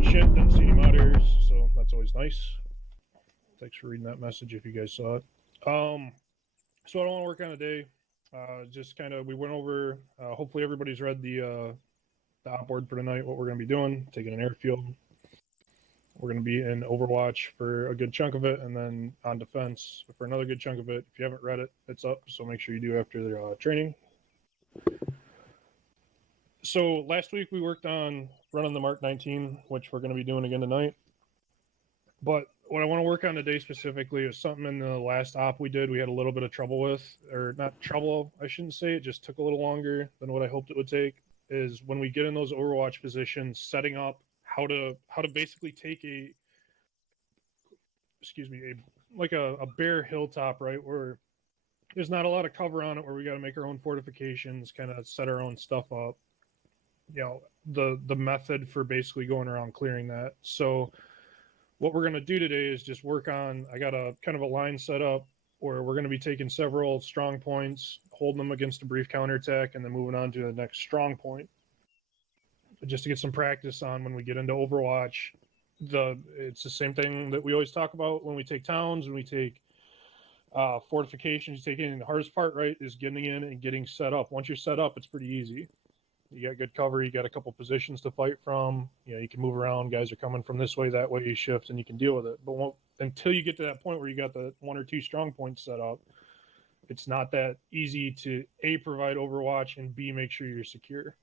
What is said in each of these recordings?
good shit. Didn't see any mod errors, so that's always nice. Thanks for reading that message if you guys saw it. So what I want to work on today, just kind of, we went over, hopefully everybody's read the op board for tonight, what we're going to be doing, taking an airfield. We're going to be in Overwatch for a good chunk of it, and then on defense for another good chunk of it. If you haven't read it, it's up, so make sure you do after the training. So last week we worked on running the Mark 19, which we're going to be doing again tonight. But what I want to work on today specifically is something in the last op we did we had a little bit of trouble with, or not trouble, I shouldn't say, it just took a little longer than what I hoped it would take, is when we get in those Overwatch positions, setting up how to basically take a bare hilltop, right, where there's not a lot of cover on it, where we got to make our own fortifications, kind of set our own stuff up. You know, the method for basically going around clearing that. So what we're going to do today is just work on, I got a kind of a line set up where we're going to be taking several strong points, holding them against a brief counterattack, and then moving on to the next strong point. Just to get some practice on when we get into Overwatch. It's the same thing that we always talk about when we take towns, when we take fortifications, taking the hardest part, right, is getting in and getting set up. Once you're set up, it's pretty easy. You got good cover, you got a couple positions to fight from, you know, you can move around, guys are coming from this way, that way, you shift, and you can deal with it. But until you get to that point where you got the one or two strong points set up, it's not that easy to A, provide Overwatch, and B, make sure you're secure.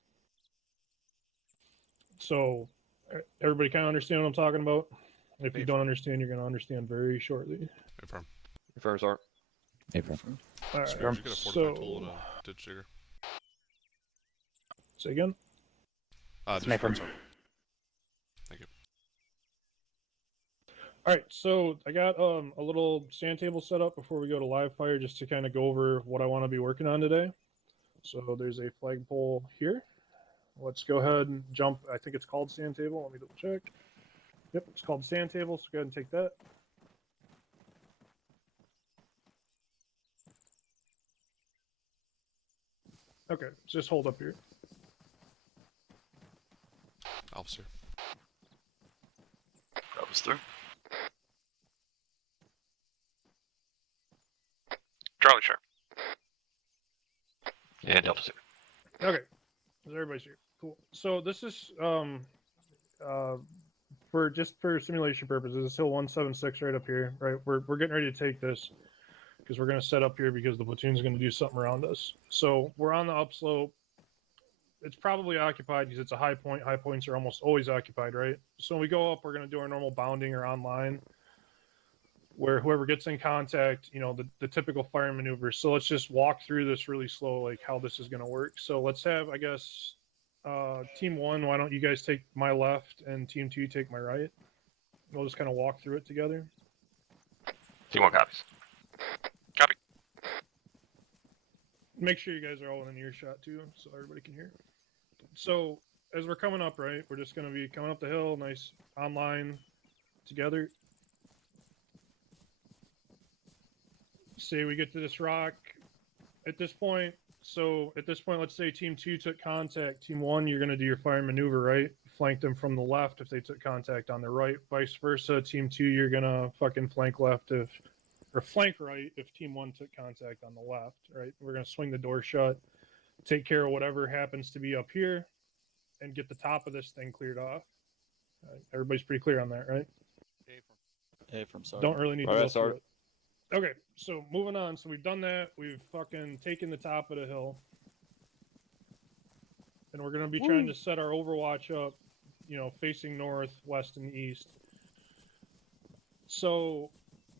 So everybody kind of understand what I'm talking about? If you don't understand, you're going to understand very shortly. Affirm. Affirm, sir. Affirm. All right, Spears, you get a fortified tool and a ditch digger. Say again? Just Affirm. sorry. Thank you. All right, so I got a little sand table set up before we go to live fire, just to kind of go over what I want to be working on today. So there's a flagpole here. Let's go ahead and jump. I think it's called sand table. Let me double check. Yep, it's called sand table, so go ahead and take that. Okay, just hold up here. Officer. Officer. Charlie, sure. And officer. Okay, everybody's here. Cool. So this is for simulation purposes. This hill 176 right up here. Right, we're getting ready to take this because we're going to set up here because the platoon's going to do something around us. So we're on the upslope. It's probably occupied because it's a high point. High points are almost always occupied, right? So when we go up, we're going to do our normal bounding or online, where whoever gets in contact, you know, the typical fire maneuver. So let's just walk through this really slow, like how this is going to work. So let's have, I guess, team one, why don't you guys take my left and team two take my right? We'll just kind of walk through it together. Team one copies. Copy. Make sure you guys are all in an earshot too, so everybody can hear. So as we're coming up, right, we're just going to be coming up the hill, nice online together. Say we get to this rock at this point. So at this point, let's say team two took contact. Team one, you're going to do your fire maneuver, right? Flank them from the left if they took contact on the right. Vice versa, team two, you're going to fucking flank left or flank right if team one took contact on the left, right? We're going to swing the door shut, take care of whatever happens to be up here, and get the top of this thing cleared off. Right? Everybody's pretty clear on that, right? A from Sergeant. Don't really need to go through Sergeant. it. Okay, so moving on. So we've done that. We've fucking taken the top of the hill. And we're going to be trying to set our Overwatch up, you know, facing north, west, and east. So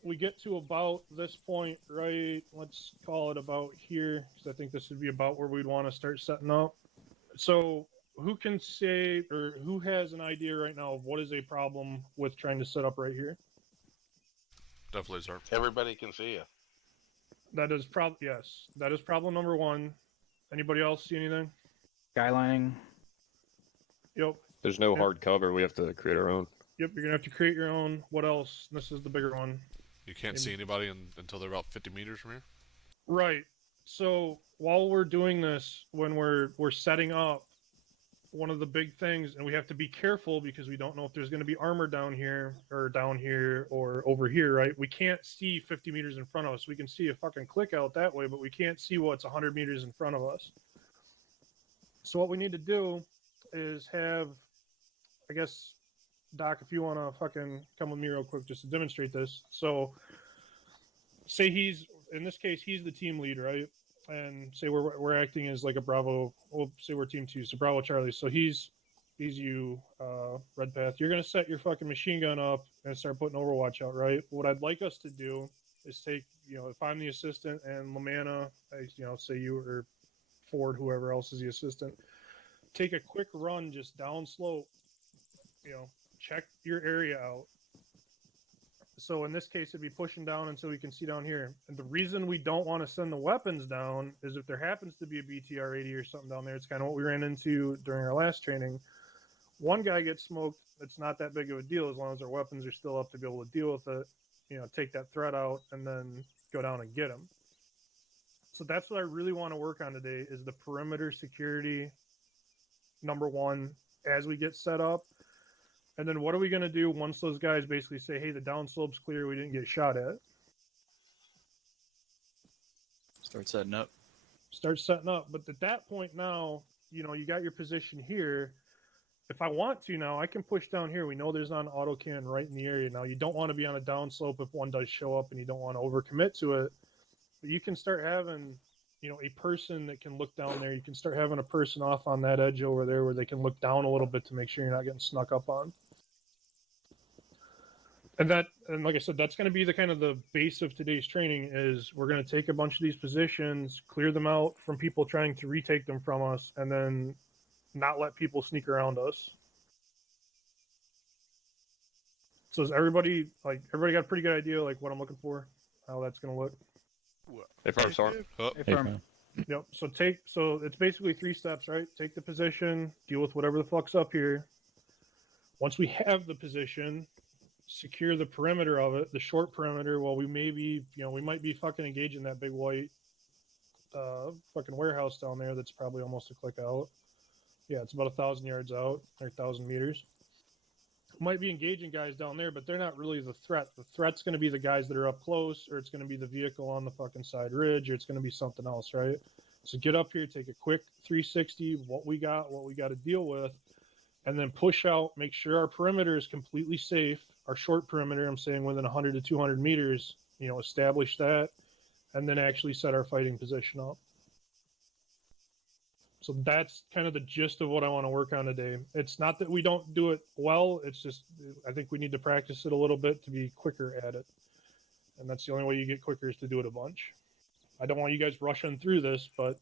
we get to about this point, right? Let's call it about here, because I think this would be about where we'd want to start setting up. So who can say, or who has an idea right now of what is a problem with trying to set up right here? Definitely, sir. Everybody can see you. That is yes. That is problem number one. Anybody else see anything? Skylining. Yep. There's no hard cover. We have to create our own. Yep, you're going to have to create your own. What else? This is the bigger one. You can't see anybody until they're about 50 meters from here? Right. So while we're doing this, when we're setting up, one of the big things, and we have to be careful because we don't know if there's going to be armor down here or over here, right? We can't see 50 meters in front of us. We can see a fucking click out that way, but we can't see what's 100 meters in front of us. So what we need to do is have, I guess, Doc, if you want to fucking come with me real quick just to demonstrate this. So say in this case, he's the team lead, right? And say we're acting as like a Bravo. We'll say we're team 2, so Bravo Charlie. So he's you, Red Path. You're gonna set your fucking machine gun up and start putting Overwatch out, right? What I'd like us to do is take, if I'm the assistant and Lamanna, say you or Ford, whoever else is the assistant, take a quick run just down slope. Check your area out. So in this case, it'd be pushing down until we can see down here. And the reason we don't want to send the weapons down is if there happens to be a BTR-80 or something down there. It's kind of what we ran into during our last training. One guy gets smoked. It's not that big of a deal as long as our weapons are still up to be able to deal with it. Take that threat out and then go down and get him. So that's what I really want to work on today is the perimeter security, number one, as we get set up. And then what are we going to do once those guys basically say, hey, the downslope's clear, we didn't get shot at? Start setting up. Start setting up. But at that point now, you got your position here. If I want to now, I can push down here. We know there's not an auto cannon right in the area. Now, you don't want to be on a downslope if one does show up and you don't want to overcommit to it. But you can start having, a person that can look down there. You can start having a person off on that edge over there where they can look down a little bit to make sure you're not getting snuck up on. And like I said, that's going to be the kind of the base of today's training is we're going to take a bunch of these positions, clear them out from people trying to retake them from us, and then not let people sneak around us. So is everybody got a pretty good idea like what I'm looking for, how that's going to look? Affirm, Sergeant. Oh, Affirm. Yep. So it's basically 3 steps, right? Take the position, deal with whatever the fuck's up here. Once we have the position, secure the perimeter of it, the short perimeter. Well, we might be fucking engaging that big white fucking warehouse down there that's probably almost a click out. Yeah, it's about 1,000 yards out, or 1,000 meters. Might be engaging guys down there, but they're not really the threat. The threat's going to be the guys that are up close, or it's going to be the vehicle on the fucking side ridge, or it's going to be something else, right? So get up here, take a quick 360, what we got to deal with, and then push out, make sure our perimeter is completely safe. Our short perimeter, I'm saying within 100 to 200 meters, establish that, and then actually set our fighting position up. So that's kind of the gist of what I want to work on today. It's not that we don't do it well. It's just, I think we need to practice it a little bit to be quicker at it. And that's the only way you get quicker is to do it a bunch. I don't want you guys rushing through this, but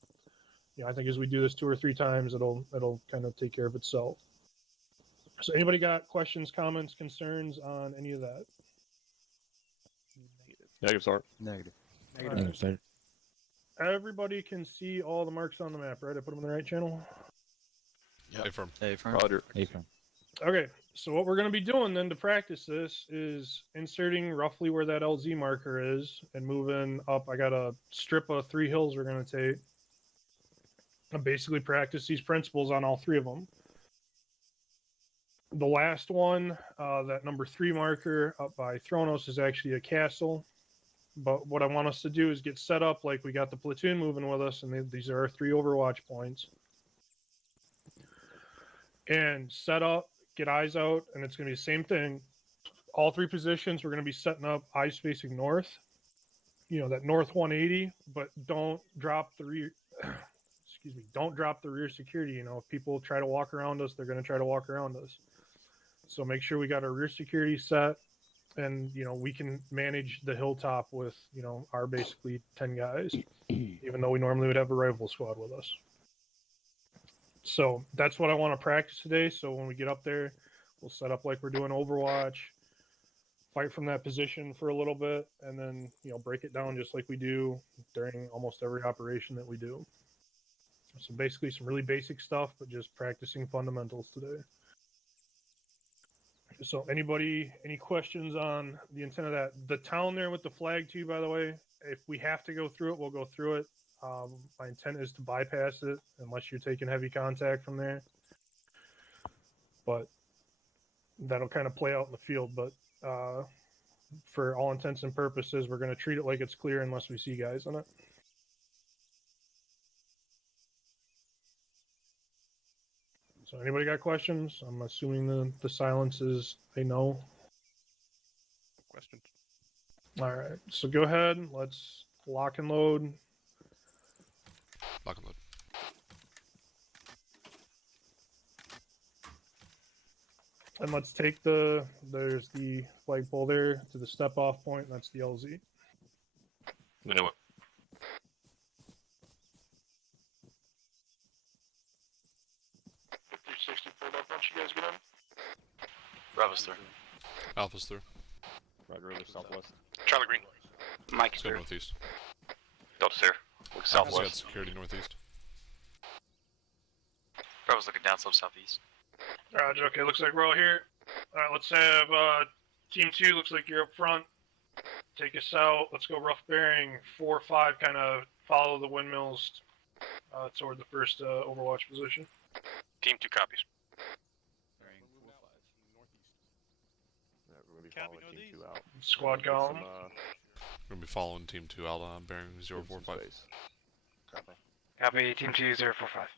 I think as we do this 2 or 3 times, it'll kind of take care of itself. So anybody got questions, comments, concerns on any of that? Negative, Sergeant. Negative. Negative, Sir. Everybody can see all the marks on the map, right? I put them in the right channel? affirm. Affirm. Roger. Affirm. Okay, so what we're going to be doing then to practice this is inserting roughly where that LZ marker is and moving up. I got a strip of 3 hills we're going to take. And basically practice these principles on all 3 of them. The last one, that number 3 marker up by Thronos is actually a castle. But what I want us to do is get set up like we got the platoon moving with us, and these are our 3 Overwatch points. And set up, get eyes out, and it's going to be the same thing. All 3 positions, we're going to be setting up eyes facing north. That north 180, but don't drop the rear. Excuse me. Don't drop the rear security. If people try to walk around us, they're going to try to walk around us. So make sure we got our rear security set. And, we can manage the hilltop with, our basically 10 guys, even though we normally would have a rifle squad with us. So that's what I want to practice today. So when we get up there, we'll set up like we're doing Overwatch, fight from that position for a little bit, and then, break it down just like we do during almost every operation that we do. So basically some really basic stuff, but just practicing fundamentals today. So any questions on the intent of that? The town there with the flag too, by the way, if we have to go through it, we'll go through it. My intent is to bypass it unless you're taking heavy contact from there. but that'll kind of play out in the field. But for all intents and purposes, we're going to treat it like it's clear unless we see guys in it. So anybody got questions? I'm assuming the silence is a no. Questions? All right, so go ahead. Let's lock and load. Lock and load. And let's take there's the flagpole there to the step off point, and that's the LZ. Minute. 360 pulled up once you guys get in. Bravo's through. Alpha's through. Roger, other southwest. Charlie Green. Mike Let's is go through. northeast. Delta's here. Look Alpha's got southwest. security northeast. Bravo's looking down slope southeast. Roger, okay, looks like we're all here. Alright, let's have Team 2, looks like you're up front. Take us out. Let's go rough bearing 4-5, kind of follow the windmills toward the first Overwatch position. Team 2 copies. Bearing 4-5. Yeah, we're gonna be Copy, following no team these. 2 out. Squad Get some, column. We're gonna be following team 2 out on bearing get some 045. space. Copy. Copy, Team 2 045.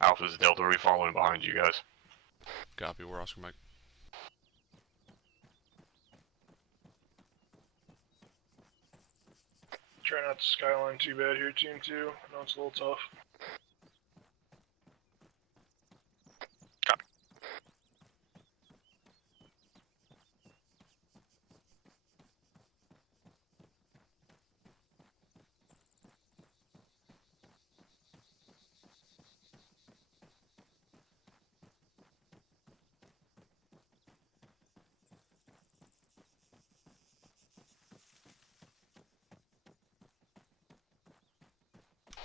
Alpha's Delta, are we following behind you guys? Copy, we're Oscar Mike. Try not to skyline too bad here, Team 2. I know it's a little tough. Copy.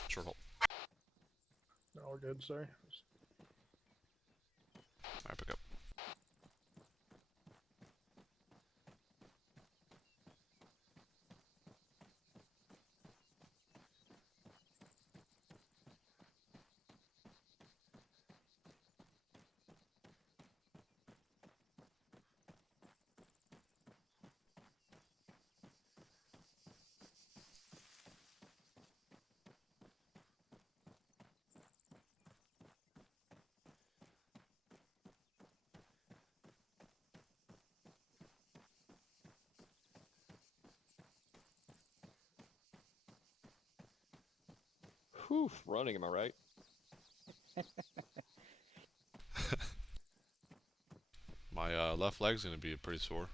Short hold. No, we're good, sorry. Alright, pick up. Whew, running, am I right? My left leg's gonna be pretty sore.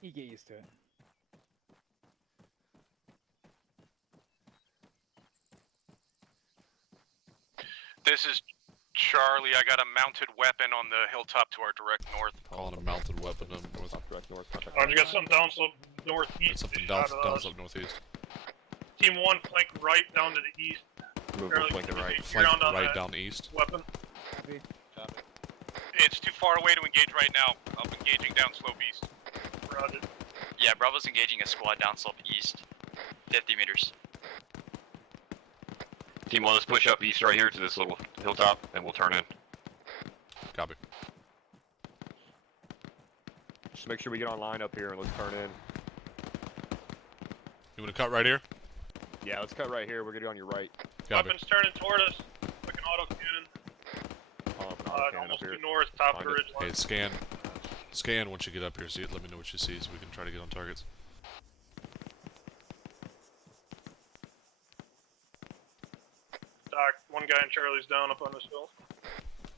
You get used to it. This is Charlie. I got a mounted weapon on the hilltop to our direct north. Calling a mounted weapon up north. Top direct north. Contact. You got something down slope northeast. It's up and Shot down, at down us. slope northeast. Team 1, flank right down to the east. Move Charlie, flank and right. Flank Ground on right that down east. weapon. Copy. It's too far away to engage right now. I'm engaging down slope east. Roger. Yeah, Bravo's engaging a squad down slope east. 50 meters. Team 1, let's push up east right here to this little hilltop, and we'll turn in. Copy. Just make sure we get online up here and let's turn in. You wanna cut right here? Yeah, let's cut right here. We're gonna go on your right. Copy. Weapons turning toward us. Like an auto cannon. Pump an auto cannon up Almost here. to north, top of Find the it. ridge line. Hey, scan. Scan once you get up here. See it. Let me know what you see so we can try to get on targets. Doc, one guy in Charlie's down up on this hill.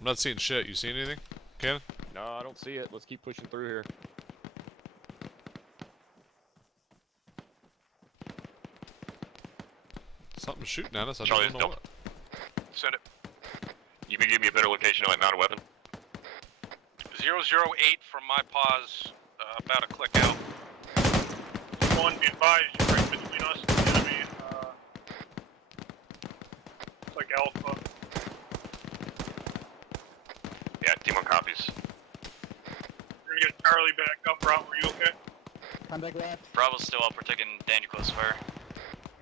I'm not seeing shit. You see anything? Cannon? No, I don't see it. Let's keep pushing through here. Something's shooting at us. I Charlie, don't know don't- what. Send it. You can give me a better location on that mounted weapon? 008 from my pause, about a click out. One, be advised, you're right between us and the enemy. It's like Alpha. Yeah, Team 1 copies. We're gonna get Charlie back up route. Were you okay? Contact left. Bravo's still up. We're taking danger close fire.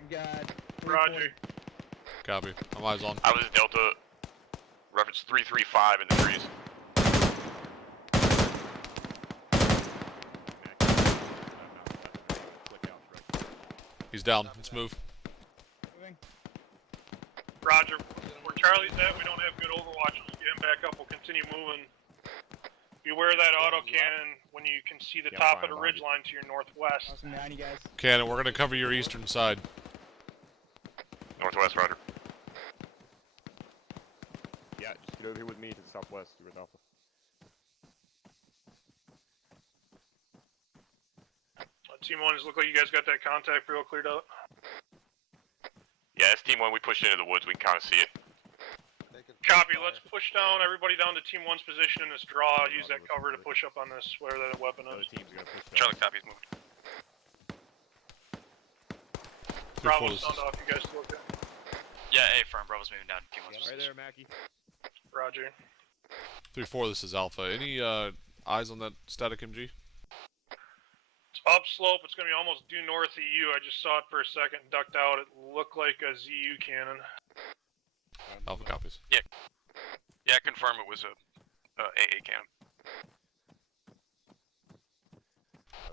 We got. Roger. Copy. I'm eyes on. I was Delta. Reference 335 in the trees. He's down. Let's move. Moving. Roger. Where Charlie's at, we don't have good overwatch. Let's get him back up. We'll continue moving. Beware of that autocannon when you can see the Yeah, top fine, of the fine. ridge line to your northwest. Awesome behind you guys. Cannon, we're gonna cover your eastern side. Northwest, Roger. Yeah, just get over here with me to the southwest. You're with Alpha. Team 1, look like you guys got that contact real cleared up. Yeah, it's Team 1. We pushed into the woods. We can kind of see it. Copy, let's push down, everybody down to Team 1's position in this draw. Use that cover to push up on this, whatever that weapon Other is. teams are gonna push down. Charlie copies moved. Bravo, 3-4, sound off, you guys still okay? Yeah, A firm. Bravo's moving down. Team one's Right there, Mackie. Roger. 3-4, this is Alpha. Any eyes on that static MG? It's upslope, it's gonna be almost due north of you. I just saw it for a second, ducked out. It looked like a ZU cannon. Alpha copies. Yeah, confirm it was a AA cannon.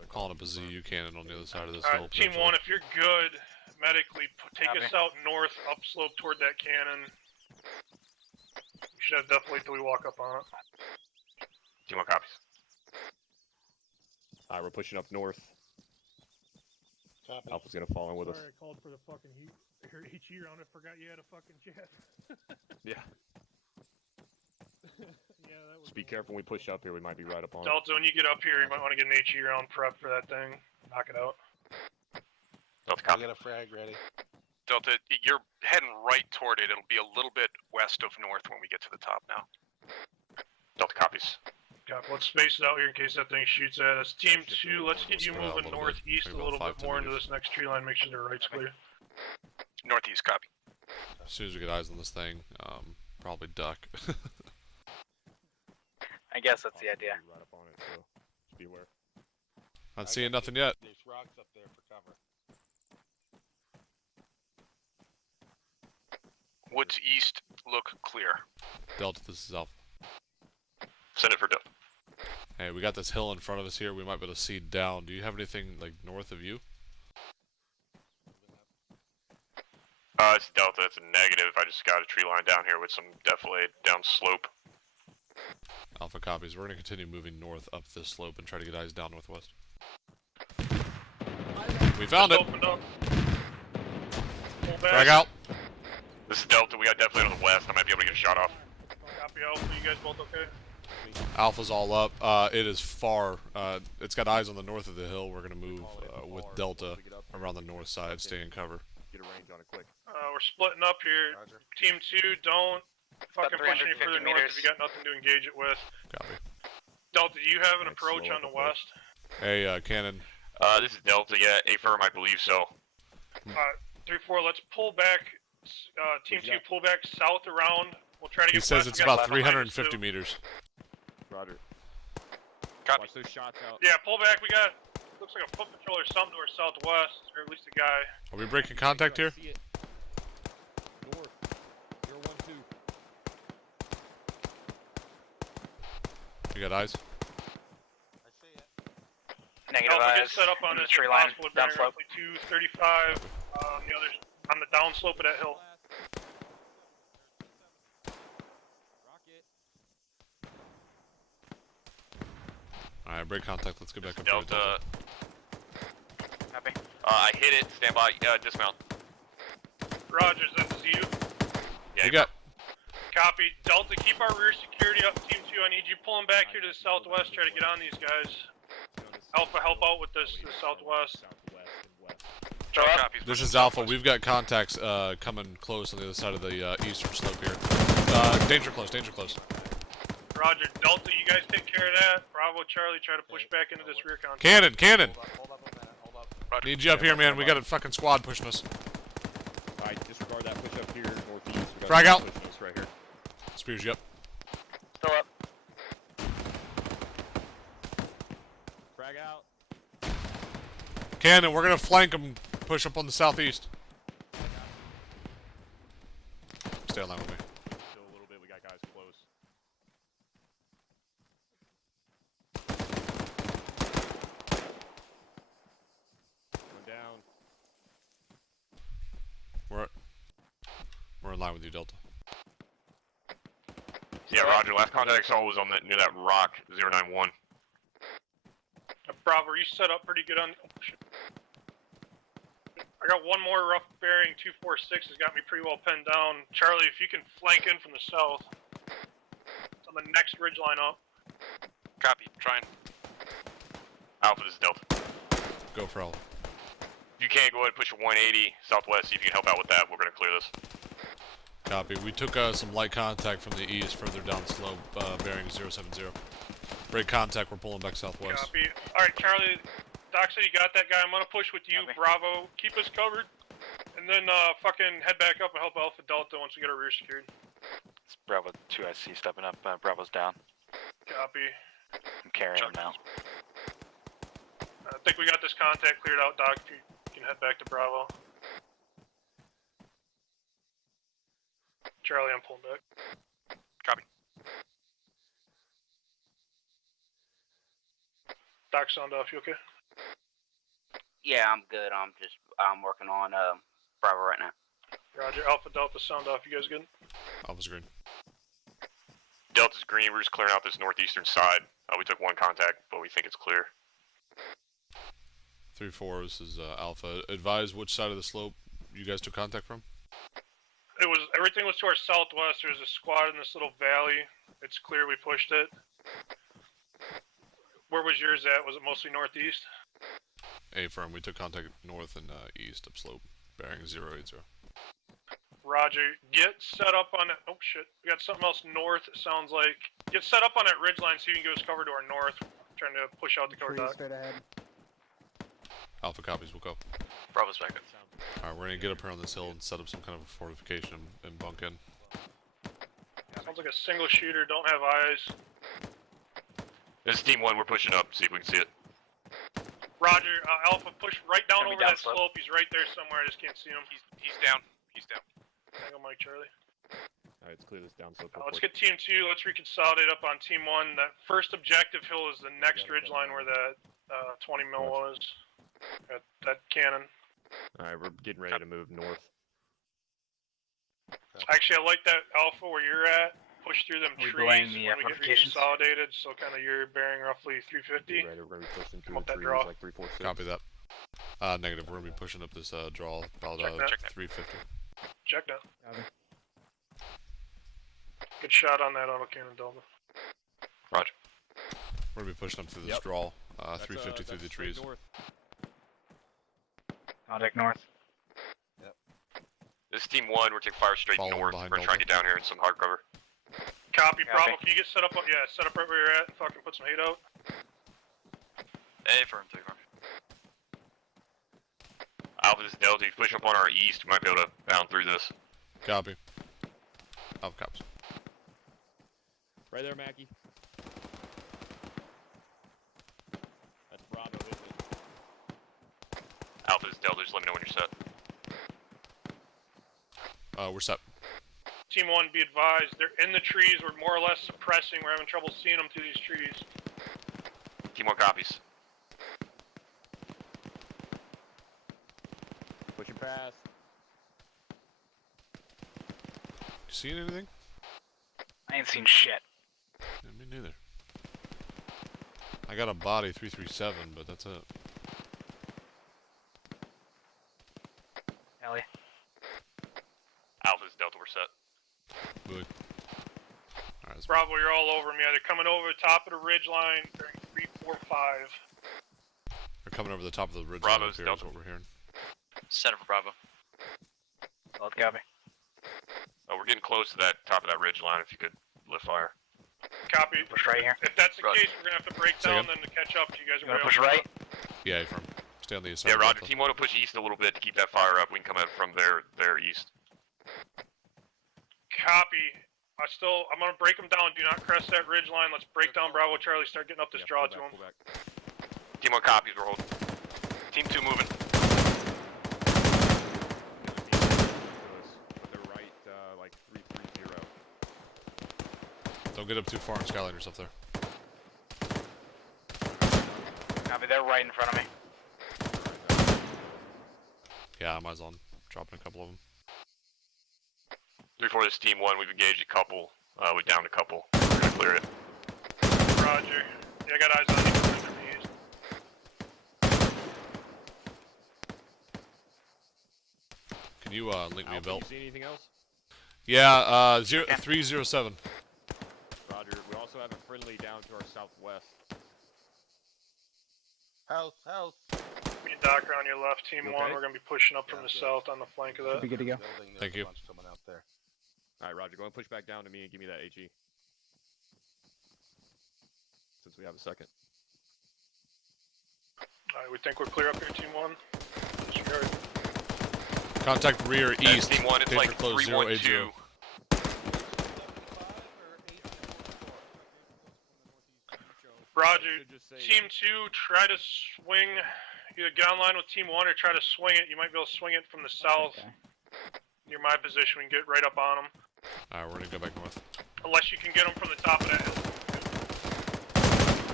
Calling up a ZU cannon on the other side of this hill. Alright, Team 1, if you're good, medically, take us Copy. out north, upslope toward that cannon. You should have definitely till we walk up on it. Team 1 copies. Alright, we're pushing up north. Copy. Alpha's gonna fall in with us. Sorry, I called for the fucking HE round. I forgot you had a fucking jet. Yeah. Yeah, that was. Just be careful when we push up here. We might be right up on it. Delta, when you get up here, you might want to get an HE round prep for that thing. Knock it out. Delta I copy. got a frag ready. Delta, you're heading right toward it. It'll be a little bit west of north when we get to the top now. Delta copies. God, let's space it out here in case that thing shoots at us. Team 2, let's get you Spread out a moving little bit, northeast a maybe little about bit 5-10 more into meters. this next tree line. Make sure the right's clear. Northeast copy. As soon as we get eyes on this thing, probably duck. I guess that's the idea. Right up on it, so just be aware. Not seeing nothing yet. There's rocks up there for cover. Woods east look clear. Delta, this is Alpha. Send it for Delta. Hey, we got this hill in front of us here. We might be able to see down. Do you have anything like north of you? It's Delta. It's a negative. I just got a tree line down here with some definitely down slope. Alpha copies. We're going to continue moving north up this slope and try to get eyes down northwest. We found it. Opened up. Pull back. Drag out. This is Delta. We got definitely on the west. I might be able to get a shot off. Copy Alpha. You guys both okay? Alpha's all up. It is far. It's got eyes on the north of the hill. We're going to move with Delta around the north side. Stay in cover. Get a range on it quick. We're splitting up here. Roger. Team 2, don't fucking push any 350 further north if meters. you got nothing to engage it with. Copy. Delta, do you have an Alright, approach slow on the up a bit. west? Hey, Cannon. This is Delta. Yeah, A firm. I believe so. 3-4, let's pull back. Team 2, pull back south around. We'll try to He get says west. it's We got about left behind us, 350 too. meters. Roger. Copy. Watch those shots out. Yeah, pull back. We got, looks like a foot patrol or something to our southwest, or at least a guy. Are we breaking contact here? See it. North. 012. You got eyes? I see it. Negative Alpha, get eyes. set up on in the this tree if line. possible. Down Bearing slope. roughly 235 on the other, on the down slope of that hill. Rocket. Alright, break contact. Let's get back up here. Delta. Copy. I hit it. Stand by. Dismount. Rogers, that's you. Yeah. You got. Copy. Delta, keep our rear security up. Team 2, I need you pulling back here to the southwest. Try to get on these guys. Alpha, help out with this to the southwest. Southwest and west. Charlie copies. This is Alpha. We've got contacts coming close on the other side of the eastern slope here. Danger close. Danger close. Roger. Delta, you guys take care of that. Bravo, Charlie, try to push back into this rear contact. Cannon. Cannon. Hold up a minute. Hold up. Roger. Need you up here, man. We got a fucking squad pushing us. Alright, disregard that. Push up here northeast. We got Frag out. pushing us right here. Spears you up. Still up. Frag out. Cannon, we're gonna flank them. Push up on the southeast. Stay on line with me. Still a little bit. We got guys close. One down. We're in line with you, Delta. Yeah, Roger. Last contact I saw was on that near that rock 091. Bravo, you set up pretty good on. Oh, shit. I got one more rough bearing. 246 has got me pretty well pinned down. Charlie, if you can flank in from the south, it's on the next ridge line up. Copy. Trying. Alpha, this is Delta. Go for Alpha. If you can, go ahead and push a 180 southwest. See if you can help out with that. We're gonna clear this. Copy. We took some light contact from the east, further down the slope, bearing 070. Break contact. We're pulling back southwest. Copy. All right, Charlie. Doc said you got that guy. I'm gonna push with you. Copy. Bravo, keep us covered, and then fucking head back up and help Alpha Delta once we get our rear secured. It's Bravo 2IC stepping up. Bravo's down. Copy. I'm carrying him now. I think we got this contact cleared out, Doc. If you can head back to Bravo. Charlie, I'm pulling back. Copy. Doc, sound off. You okay? Yeah, I'm good. I'm working on Bravo right now. Roger. Alpha Delta, sound off. You guys good? Alpha's green. Delta's green. We're just clearing out this northeastern side. We took one contact, but we think it's clear. 3-4. This is Alpha. Advise which side of the slope you guys took contact from. Everything was to our southwest. There's a squad in this little valley. It's clear we pushed it. Where was yours at? Was it mostly northeast? A-firm. We took contact north and east upslope, bearing 080. Roger. Get set up on it. Oh shit. We got something else north, it sounds like. Get set up on that ridge line so you can give us cover to our north. Trying to push out the cover dock. Straight ahead. Alpha copies. We'll go. Bravo's back up. Alright, we're gonna get up here on this hill and set up some kind of a fortification and bunk in. Sounds like a single shooter, don't have eyes. This is Team 1, we're pushing up, see if we can see it. Roger, Alpha, push right down Gonna over be down that slope. slope. He's right there somewhere, I just can't see him. He's down. He's down. Hang on, Mike, Charlie. Alright, let's clear this down slope. Let's get Team 2, let's reconsolidate up on Team 1. That first objective hill is the next ridge line where that 20 mil was. That cannon. Alright, we're getting ready to move north. Actually, I like that Alpha where you're at. Push through them We trees blame the, when we get fortifications. reconsolidated, so kind of you're bearing roughly 350. Right, we're gonna be pushing Come through up the that trees draw. like 346. Copy that. Negative. We're gonna be pushing up this draw about Check that. 350. Check that. Copy. Good shot on that autocannon, Delta. Roger. We're gonna be pushing up through this Yep. draw, That's, 350 through that's the straight trees. north. Contact north. This is Team 1, we're taking fire straight Following north. behind We're gonna try and get down here in some hard cover. Copy, Bravo. Copy. Can you get set up? Yeah, set up right where you're at and fucking put some hate out. A-firm, 3-firm. Alpha, this is Delta. If you push up on our east, we might be able to bound through this. Copy. Alpha cops. Right there, Mackie. That's Bravo, isn't it? Alpha, this is Delta. Just let me know when you're set. We're set. Team 1, be advised. They're in the trees. We're more or less suppressing. We're having trouble seeing them through these trees. Team 1 copies. Pushing past. You seen anything? I ain't seen shit. Yeah, me neither. I got a body 337, but that's it. Ellie. Alpha, this is Delta. We're set. Good. Alright, Bravo, you're all over me. They're coming over the top of the ridge line during 345. they're coming over the top of the ridge Bravo's line up here is Delta. what we're hearing. Center for Bravo. Both copy. We're getting close to that top of that ridge line. If you could lift fire. Copy. Push right here. If that's the Roger. case, we're gonna have to break Say down again? then to catch up. You guys You are wanna way push over. right? Yeah, from stay on the east side. Yeah, of Roger. Delta. Team 1 will push east a little bit to keep that fire up. We can come out from their east. Copy. I'm gonna break them down. Do not crest that ridge line. Let's break down Bravo Charlie. Start getting up this Yeah, draw pull to back, them. pull back. Team 1 copies. We're holding. Team 2 moving. But they're right, like 330. Don't get up too far and skyline yourself there. Copy, they're right in front of me. Yeah, I might as well dropping a couple of them. 3-4, this Team 1, we've engaged a couple. We downed a couple. We're gonna clear it. Roger. Yeah, I got eyes on you from the east. Can you link me a Alpha, belt? you see anything else? Yeah, 307. Roger. We also have a friendly down to our southwest. House, house. Me and Doc are on your left, Team You 1. okay? We're going to be pushing up from Yeah, the good. south on the flank of that. Be good to go. Building, there's Thank a you. bunch coming out there. Alright, Roger, go and push back down to me and give me that HE. Since we have a second. Alright, we think we're clear up here, Team 1. Disregard. Contact rear east. Team 1, it's Danger like close 312. 080. Roger. Should just say- Team 2, try to swing. Either get online with Team 1 or try to swing it. You might be able to swing it from the south. Okay. Near my position, we can get right up on them. Alright, we're gonna go back north. Unless you can get them from the top of that hill.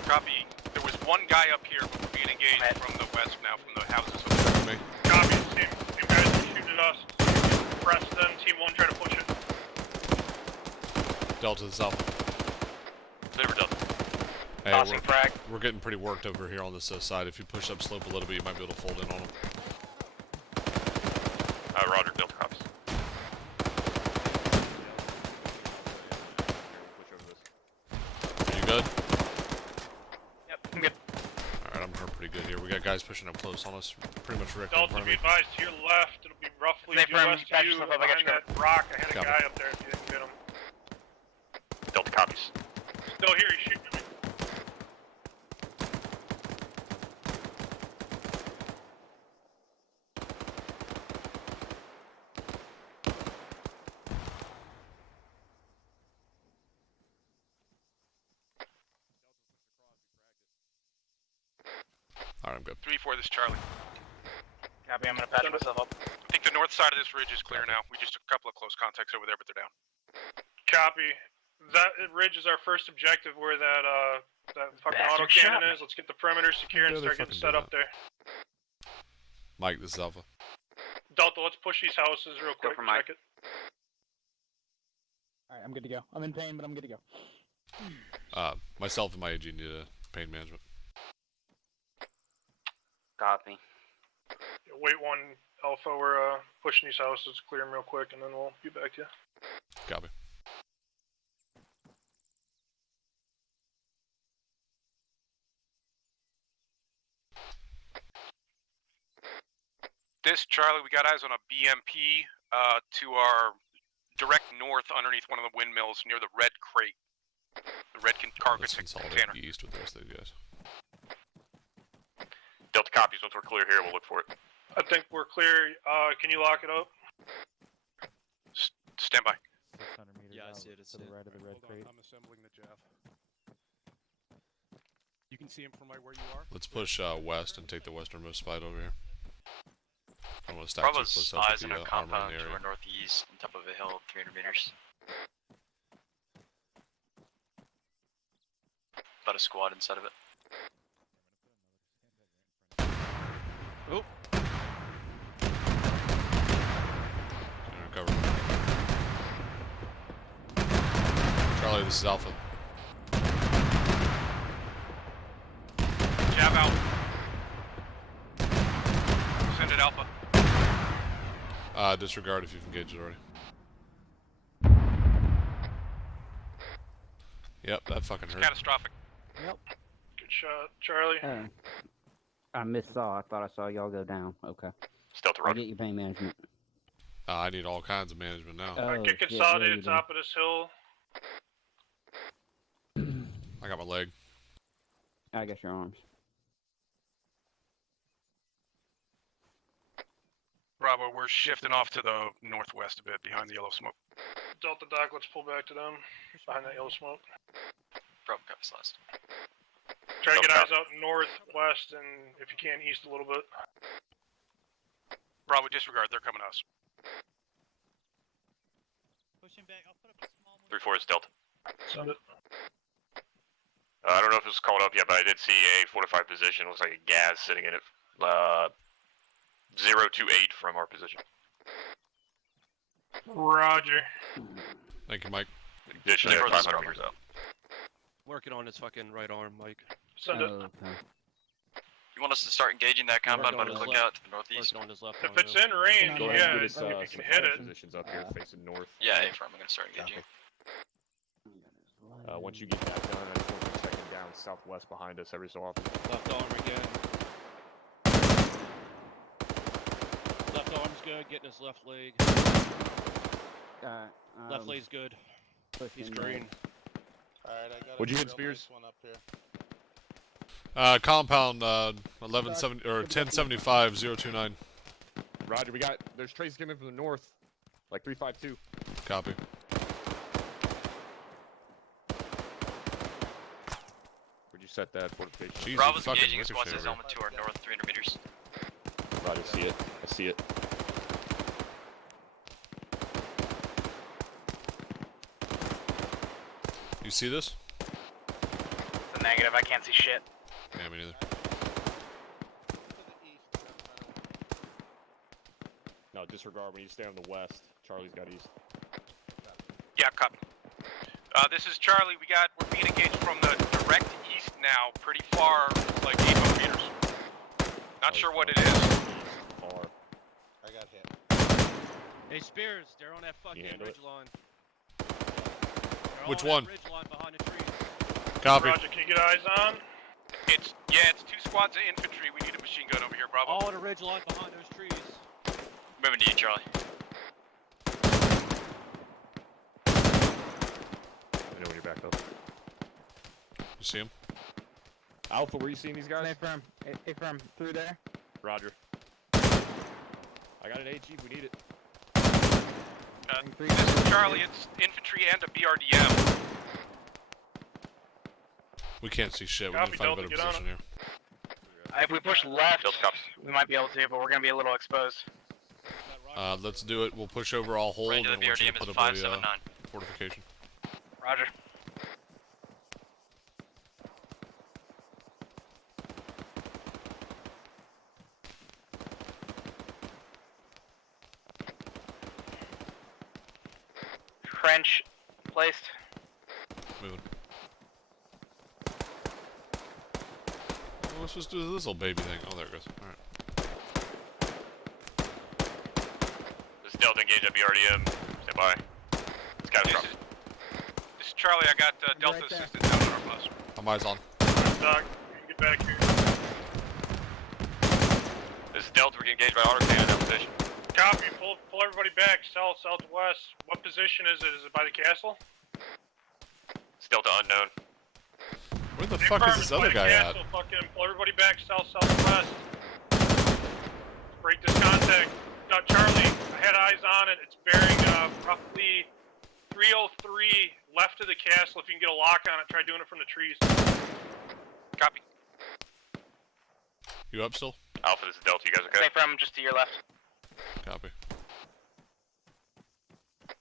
Copy. There was one guy up here, but we're being engaged from the west now, from the houses. Me. Copy. Same guys are shooting at us. Press them. Team 1, try to push it. Delta to the south. Clear for Delta. Hey, Tossing frag. we're getting pretty worked over here on this side. If you push up slope a little bit, you might be able to fold in on them. Roger, Delta copies. Are you good? Yep, I'm good. Alright, I'm hurt pretty good here. We got guys pushing up close on us. Pretty much Rick in Delta, front of be me. advised to your left. It'll be roughly Stay due firm, west patch to you. yourself up, I got Behind you that rock, I had a Copy. guy up there if you didn't get him. Delta copies. Still here, he's shooting at me. Alright, I'm good. 3-4, this is Charlie. Copy, I'm gonna patch myself up. I think the north side of this ridge is clear now. We just took a couple of close contacts over there, but they're down. Copy. That ridge is our first objective where that fucking auto Bastard shot cannon me. is. Let's get the perimeter secure and Yeah, they start getting fucking set do up there. Mike, this is Alpha. Delta, let's push these houses real quick for and Mike. check it. Alright, I'm good to go. I'm in pain, but I'm good to go. Myself and my AG need a pain management. Copy. Wait 1 Alpha, we're pushing these houses, clear them real quick, and then we'll be back to you. Copy. This, Charlie, we got eyes on a BMP to our direct north underneath one of the windmills near the red crate. The red cargo Let's container. consolidate east with the rest of these guys. Delta copies. Once we're clear here, we'll look for it. I think we're clear. Can you lock it up? Stand by. 600 meters Yeah, I out see it. It's to the right of the red crate. I'm assembling the Jeff. You can see him from right where you are. Let's push west and take the westernmost spot over here. I don't want to stack too Bravo's close up eyes with on the a armor in compound the to area. our northeast, on top of a hill, 300 meters. About a squad inside of it. Cover. Charlie, this is Alpha. Jab out. Send it Alpha. Disregard if you've engaged it already. Yep, that fucking hurt. Catastrophic. Yep. Good shot, Charlie. I missaw. I thought I saw y'all go down. Okay. Stealth I'll get you pain management. I need all kinds of management now. Oh, Get shit, consolidated yeah, top of this hill. I got my leg. I got your arms. Bravo, we're shifting off to the northwest a bit behind the yellow smoke. Delta Doc, let's pull back to them. Behind that yellow smoke. Bravo copies last. Try to get eyes out northwest and if you can east a little bit. Bravo, disregard. They're coming to us. Pushing back. I'll put up a small 3-4 is Delta. Send it. I don't know if it was called up yet, but I did see a fortified position. Looks like a gas sitting in it. 028 from our position. Roger. Thank you, Mike. Additionally, 500 meters out. Working on his fucking right arm, Mike. Send it. Okay. You want us to start engaging that compound by the lookout to the northeast? Working on his left If arm. it's in range, Go ahead yeah, and if get us, you can hit it. positions up here facing north. Yeah, A-firm, I'm gonna start engaging. Once you get that done, I just want you to check him down southwest behind us every so often. Left arm again. Left arm's good, getting his left leg. Left leg's good. He's green. Alright, I got What'd you a hit, real Spears? nice one up here. Compound 1170 or 1075 029. Roger, there's traces coming from the north, like 352. Copy. Where'd you set that fortification? Jesus Bravo's fucking engaging a squad ricochet says over element to our north 300 meters. Roger, see it. I see it. You see this? It's a negative. I can't see shit. Yeah, me neither. No, disregard when you stay on the west. Charlie's got east. Yeah, copy. This is Charlie. We're being engaged from the direct east now, pretty far, like 800 meters. Not sure what it is. Far. I got hit. Hey, Spears, they're on that fucking ridge line. Which one? Ridge line behind the trees. Copy. Roger, can you get eyes on? It's 2 squads of infantry. We need a machine gun over here, Bravo. All on the ridge line behind those trees. Moving to you, Charlie. I know when you're back up. You see him? Alpha, where you seeing these guys? A-firm. A-firm. Through there. Roger. I got an AG if we need it. This is Charlie. It's infantry and a BRDM. We can't see shit. We Copy, need to find a Delta, better get on position here. If we push left, we might be able to, but we're gonna be a little exposed. Let's do it. We'll push over. I'll hold, Range of and the once you BRDM put is up a 579. fortification. Roger. Trench placed. Moving. Well, let's just do this little baby thing. Oh, there it goes. All right. This is Delta engaged at BRDM. Stand by. It's catastrophic. This is Charlie. I got Delta Right there. assistance out on our bus. I'm eyes on. Doc, you can get back here. This is Delta. We're getting engaged by auto cannon in that position. Copy, pull everybody back, south, southwest. What position is it? Is it by the castle? It's Delta unknown. Where the Big fuck is Farm this by other the guy at? castle. Fucking pull everybody back, south, southwest. Break this contact. Charlie, I had eyes on it. It's bearing roughly 303 left of the castle. If you can get a lock on it, try doing it from the trees. Copy. You up still? Alpha, this is Delta. You guys okay? A-firm just to your left. Copy.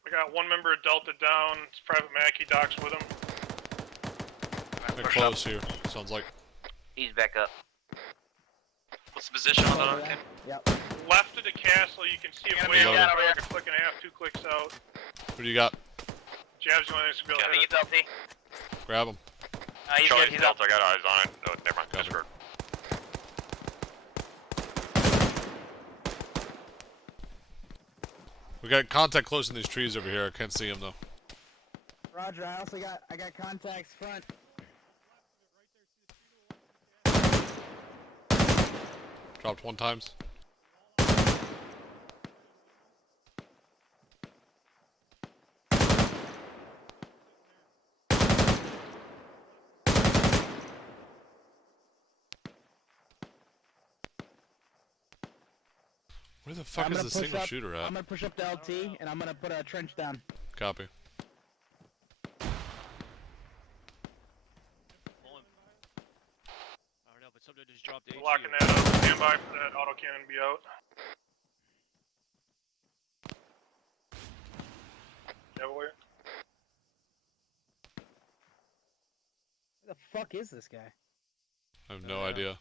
We got one member of Delta down. It's Private Mackey. Doc's with him. They're close here. Sounds like. He's back up. What's the position on that arm, Ken? Yep. Left of the castle, you can see him way Reloading. over there, like a click and a half, 2 clicks out. Who do you got? Jabs, you want to be able I to think hit it's it? LT. Grab him. He's Charlie's good. He's up. Delta. I got eyes on it. No, never mind. Copy. Disregard. We got contact close in these trees over here. I can't see him though. Roger. I also got contacts front. Dropped 1 times. Where the fuck is the single shooter at? I'm gonna push up to LT, and I'm gonna put a trench down. Copy. to HQ. Locking that up. Stand by for that autocannon to be out. Where the fuck is this guy? I have no idea.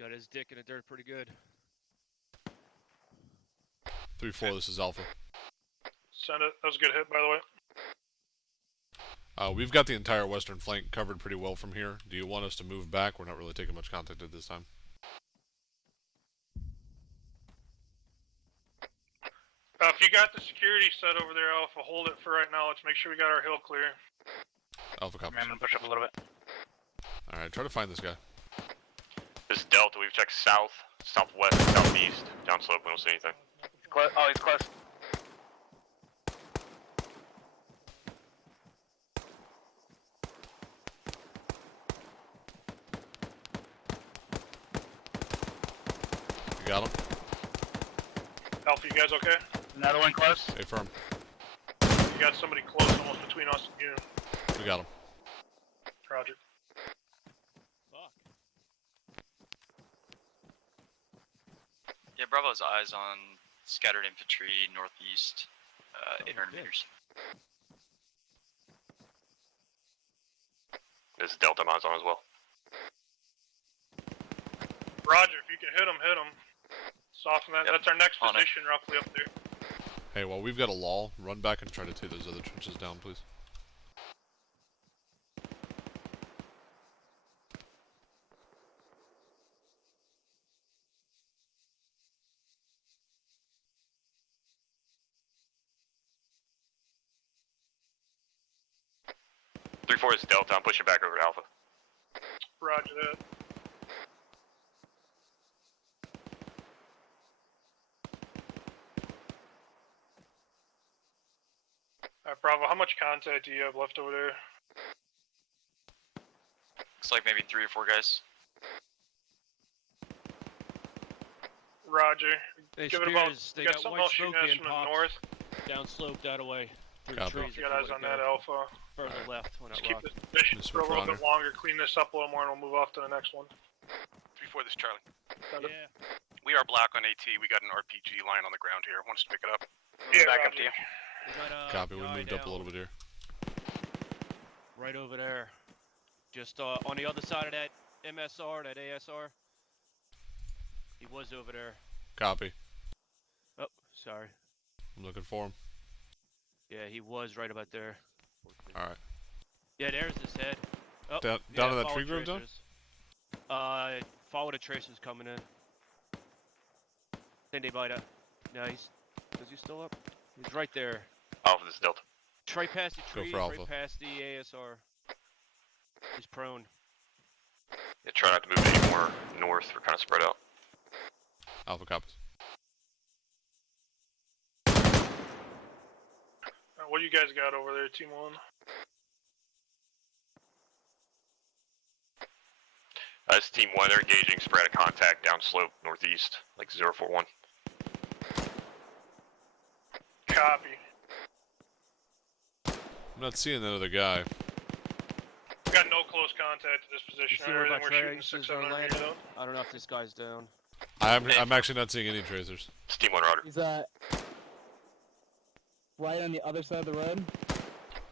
Got his dick in the dirt pretty good. 3-4, this is Alpha. Send it. That was a good hit, by the way. We've got the entire western flank covered pretty well from here. Do you want us to move back? We're not really taking much contact at this time. If you got the security set over there, Alpha, hold it for right now. Let's make sure we got our hill clear. Alpha copies. I'm gonna push up a little bit. Alright, try to find this guy. This is Delta. We've checked south, southwest, southeast, downslope. We don't see anything. Close. Oh, he's close. You got him? Alpha, you guys okay? Another one close. Stay firm. You got somebody close almost between us and you. We got him. Roger. Yeah, Bravo's eyes on scattered infantry northeast, 800 meters. This is Delta. Mine's on as well. Roger, if you can hit him, hit him. Soften that. Yep. That's our next On it. position roughly up there. Hey, while we've got a lull, run back and try to take those other trenches down, please. Three four is Delta. I'm pushing back over to Alpha. Roger that. Alright, Bravo, how much contact do you have left over there? Looks like maybe 3 or 4 guys. Roger. They Give it about. They You got got something white else shooting smoke at us in, from the pops. north? Downslope that away. Through Copy. the trees. You got eyes on that, Alpha. Further left on that Just keep rock. this position Just for a switch little runner. bit longer, clean this up a little more, and we'll move off to the next one. 3-4, this is Charlie. Send it. Yeah. We are black on AT. We got an RPG lying on the ground here. Want us to pick it up? Yeah, Back up Roger. to you. We got, Copy, we guy moved up a down little bit here. Right over there. Just on the other side of that MSR, that ASR. He was over there. Copy. Oh, sorry. I'm looking for him. Yeah, he was right about there. Alright. Yeah, there's his head. Oh, Down yeah, in that follow tree grove down? tracers. Follow the tracers coming in. Think they might have. No, is he still up? He's right there. Alpha, this is Delta. Right past the Go trees, for right Alpha. past the ASR. He's prone. Yeah, try not to move any more north. We're kind of spread out. Alpha copies. What do you guys got over there, Team 1? That's Team 1. They're engaging sporadic contact downslope northeast, like 041. Copy. I'm not seeing that other guy. We got no close contact to this position. see where Everything my we're shooting tracers 600 are meters landing? out. I don't know if this guy's down. I'm actually not seeing any tracers. It's Team 1 Roger. He's right on the other side of the road.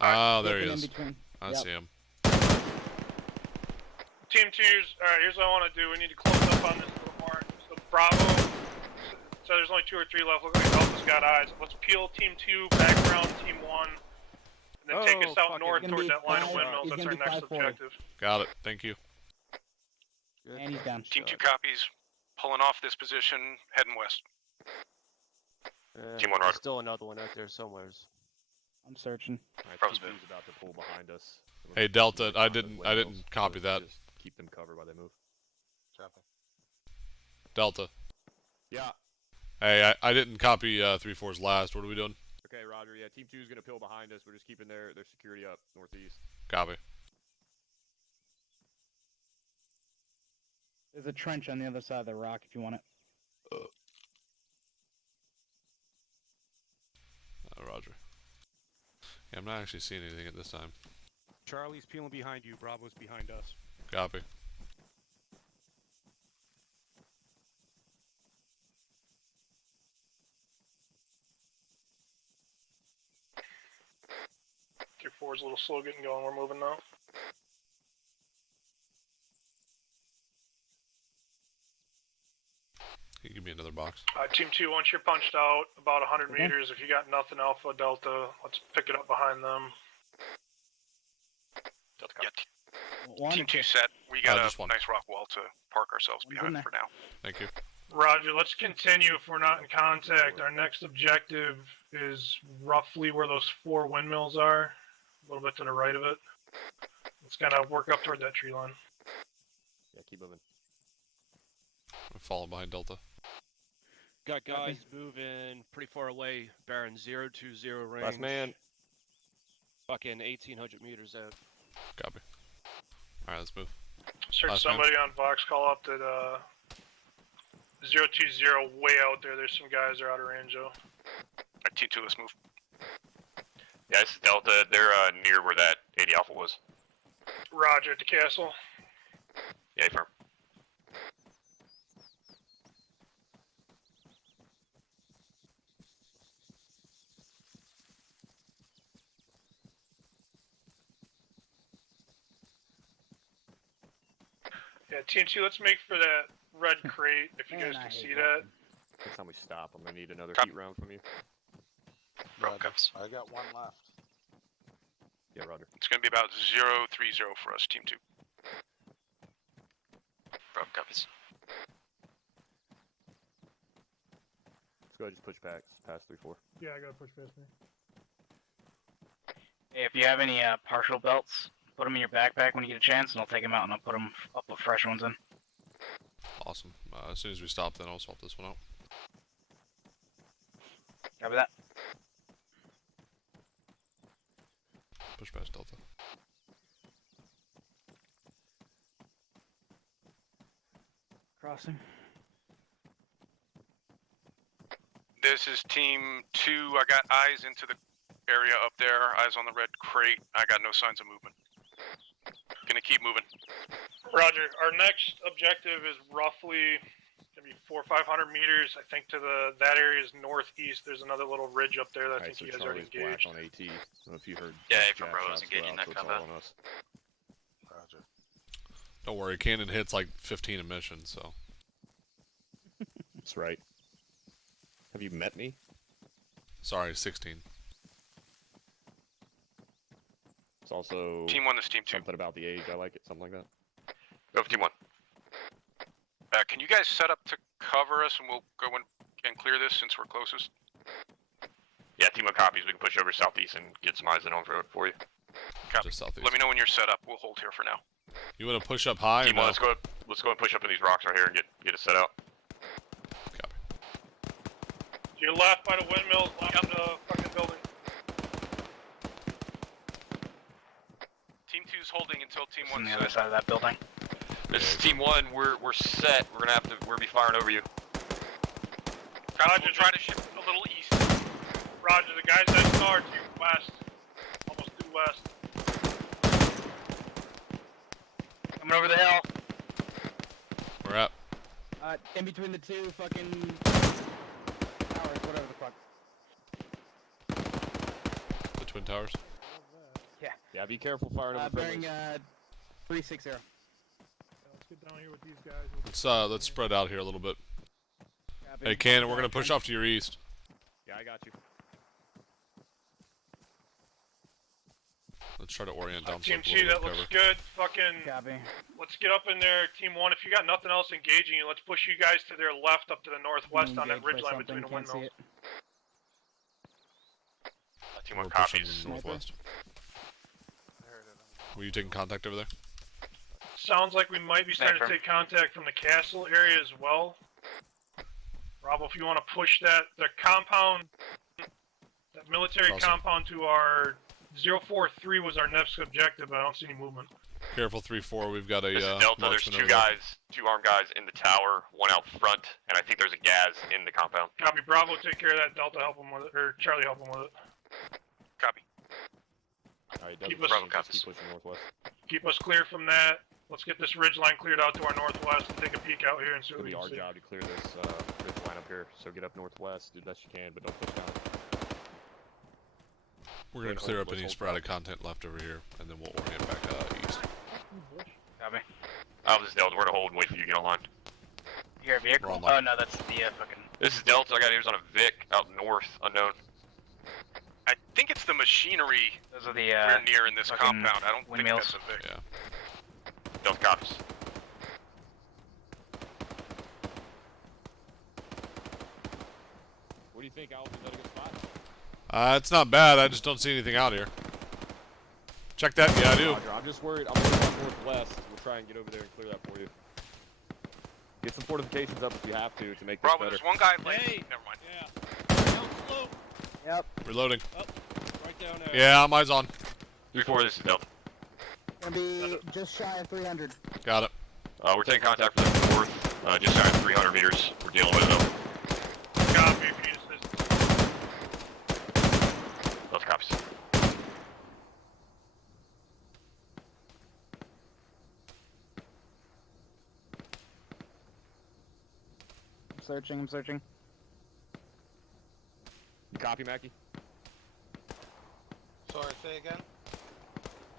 Oh, there he Looking in is. between. I Yep. see him. Team 2's, alright, here's what I want to do. We need to close up on this a little more. So Bravo, so there's only 2 or 3 left. Look like Alpha's got eyes. Let's peel Team 2 back around Team 1. And then take us out fuck it. north He's gonna towards be that line of five- windmills. he's That's gonna our be next 540. objective. Got it. Thank you. Good And he's down. Team 2 copies. Pulling off this position, heading west. Team 1 there's Roger. still another one out there somewheres. I'm searching. Bravo's Team 2's about to pull behind us. Hey Delta, I didn't copy that. Just keep them covered while they move. Copy. Delta. Yeah. Hey, I didn't copy 3-4's last. What are we doing? Okay, Roger. Yeah, Team 2 is gonna pill behind us. We're just keeping their security up northeast. Copy. There's a trench on the other side of the rock if you want it. Roger. Yeah, I'm not actually seeing anything at this time. Charlie's peeling behind you. Bravo's behind us. Copy. 4's a little slow getting going. We're moving now. Can you give me another box? Team 2, once you're punched out about 100 meters, if you got nothing Alpha, Delta, let's pick it up behind them. Yeah, Team 2 set. We got a nice rock wall to park ourselves behind for now. Thank you. Roger, let's continue if we're not in contact. Our next objective is roughly where those 4 windmills are, a little bit to the right of it. Let's kind of work up toward that tree line. Yeah, keep moving. I'm falling behind Delta. Got guys moving pretty far away. Baron 020 range. Last man. Fucking 1,800 meters out. Copy. Alright, let's move. Search Last somebody on Vox call up that 020 way out there. There's some guys that are out of range though. Alright, Team 2, let's move. Yeah, this is Delta. They're near where that 80 Alpha was. Roger, at the castle. Yeah, firm. Yeah, Team 2, let's make for that red crate if you guys can see that. Next time we stop, I'm gonna need another heat round from you. Roger. I got one left. Yeah, Roger. It's gonna be about 030 for us, Team 2. Rob copies. Let's go ahead and just push back past 3-4. Yeah, I gotta push past me. Hey, if you have any partial belts, put them in your backpack when you get a chance, and I'll take them out and I'll put fresh ones in. Awesome. As soon as we stop, then I'll swap this one out. Copy that. Push past Delta. Crossing. This is Team 2. I got eyes into the area up there. Eyes on the red crate. I got no signs of movement. Gonna keep moving. Roger. Our next objective is roughly maybe 400 or 500 meters. I think to that area is northeast. There's another little ridge up there that I think you guys already engaged. Black on AT. I don't know if you heard. Yeah, Jack from Bravo's shots engaging throughout, that so it's all combat. on us. Roger. Don't worry, cannon hits like 15 emissions, so. That's right. Have you met me? Sorry, 16. It's also Team 1, this Team 2. something about the age. I like it. Something like that. Go for Team 1. Can you guys set up to cover us and we'll go in and clear this since we're closest? Yeah, Team 1 copies. We can push over southeast and get some eyes in on for you. Copy. Just southeast. Let me know when you're set up. We'll hold here for now. You want to push up high? Team 1, let's go and push up in these rocks right here and get it set out. Copy. To your left by the windmills, left of the fucking building. Team 2's holding until Team On 1's the other set. side of that building. This is Team 1. We're set. We're gonna be firing over you. Roger, we'll try to shift a little east. Roger, the guys that are to your west. Almost due west. Coming over the hill. We're at. In between the two fucking towers, whatever the fuck. The Twin Towers. Yeah, be careful firing over Bearing friendlies. 360. Let's get down here with these guys. Let's spread out here a little bit. Copy. Hey, Cannon, we're gonna push off to your east. Yeah, I got you. Let's try to orient down. Team slope a 2, little that bit, looks cover. good. Fucking, Copy. let's get up in there. Team 1, if you got nothing else engaging you, let's push you guys to their left up to the northwest on that Engaged by ridgeline between the something, can't see windmills. it. Team We're 1 pushing copies. northwest. Were you taking contact over there? Sounds like we might be starting to Back, take contact from the castle area as well. Bravo, if you want to push the compound, that military Awesome. compound to our 043 was our next objective, but I don't see any movement. Careful, 3-4. We've got a This is Delta. There's marksman two over there. guys, 2 armed guys in the tower, 1 out front, and I think there's a gas in the compound. Copy, Bravo, take care of that. Delta, help him with it, or Charlie, help him with it. Copy. Alright, Keep Doug, us- Bravo, just keep pushing northwest. Keep us clear from that. Let's get this ridge line cleared out to our northwest and take a peek out here and see It's what gonna we be can our see. job to clear this ridge line up here. So get up northwest, do the best you can, but don't push down. We're gonna clear up any sporadic content left over here, and then we'll orient back east. Copy. This is Delta. We're gonna hold and wait for you to get online. You hear a vehicle? We're Oh online. no, that's the fucking. This is Delta. I got ears on a Vic out north, unknown. I think it's the machinery Those are the we're near in this fucking compound. I don't windmills. think that's a Vic. Yeah. Delta copies. What do you think, Alf? Is that a good spot? It's not bad. I just don't see anything out here. Check that. Yeah, I do. Roger, I'm just worried. I'm worried about northwest. We'll try and get over there and clear that for you. Get some fortifications up if you have to make this Bravo, better. there's one guy like, Hey! never mind. Yeah. Down slope. Yep. Reloading. Right down there. Yeah, I'm eyes on. 3-4, this is Delta. Gonna be just shy of 300. Got it. We're taking contact from the north, just shy of 300 meters. We're dealing with it though. Copy, if you need assistance. Delta copies. I'm searching. You copy, Mackie? Sorry, say again?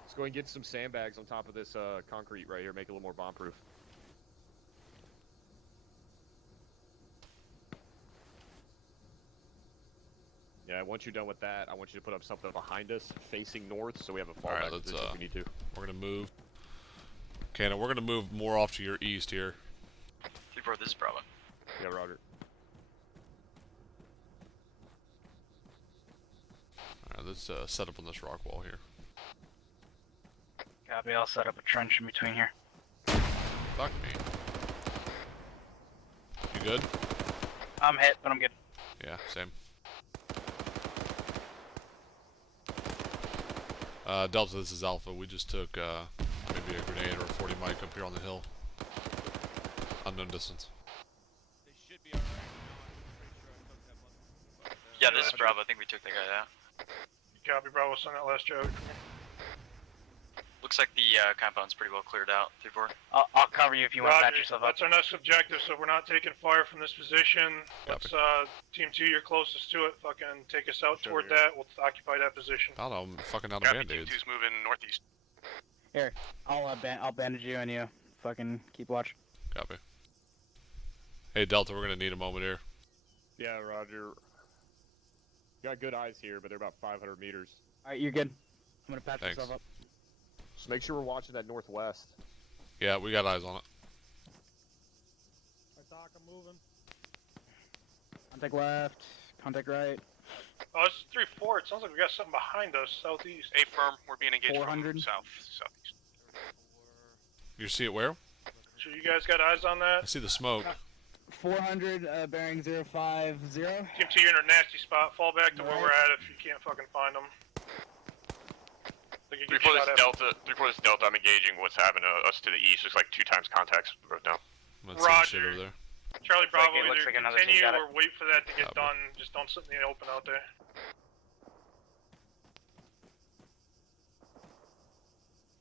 Let's go and get some sandbags on top of this concrete right here, make it a little more bomb-proof. Yeah, once you're done with that, I want you to put up something behind us, facing north, so we have a fallback Alright, let's, position if we need to. We're gonna move. Okay, now we're gonna move more off to your east here. 3-4, this is Bravo. Yeah, Roger. Alright, let's set up on this rock wall here. Copy. I'll set up a trench in between here. Fuck me. You good? I'm hit, but I'm good. Yeah, same. Delta, this is Alpha. We just took maybe a grenade or a 40 mic up here on the hill. Unknown distance. They should be alright. I'm pretty sure I took that motherfucker. Yeah, this is Bravo. I think we took that guy out. Copy, Bravo, send that last joke. Looks like the compound's pretty well cleared out. 3-4. I'll cover you if you want to patch Roger, yourself up. that's our next objective, so we're not taking fire from this position. Let's, Team 2, you're closest to it, fucking take us out toward that. We'll occupy that position. I don't know, I'm fucking out of Copy, Team band-aids. 2's moving northeast. Here, I'll bandage you and you fucking keep watch. Copy. Hey, Delta, we're gonna need a moment here. Yeah, Roger. You got good eyes here, but they're about 500 meters. Alright, you're good. I'm gonna patch Thanks. myself up. Just make sure we're watching that northwest. Yeah, we got eyes on it. Doc, I'm moving. Contact left, contact right. Oh, this is 3-4. It sounds like we got something behind us, southeast. A firm, we're being engaged 400. from southeast. You see it where? So you guys got eyes on I that? see the smoke. 400, bearing 050. Team 2, you're in a nasty spot. Fall back to where we're at if you can't fucking find them. 3-4, this is Delta. 3-4, this is Delta. I'm engaging what's happening to us to the east. Looks like 2 times contacts wrote down. Let's see the shit Roger. over there. Charlie Looks like Bravo, it looks either like another team continue got it. or wait for that to get Copy. done. Just don't sit in the open out there.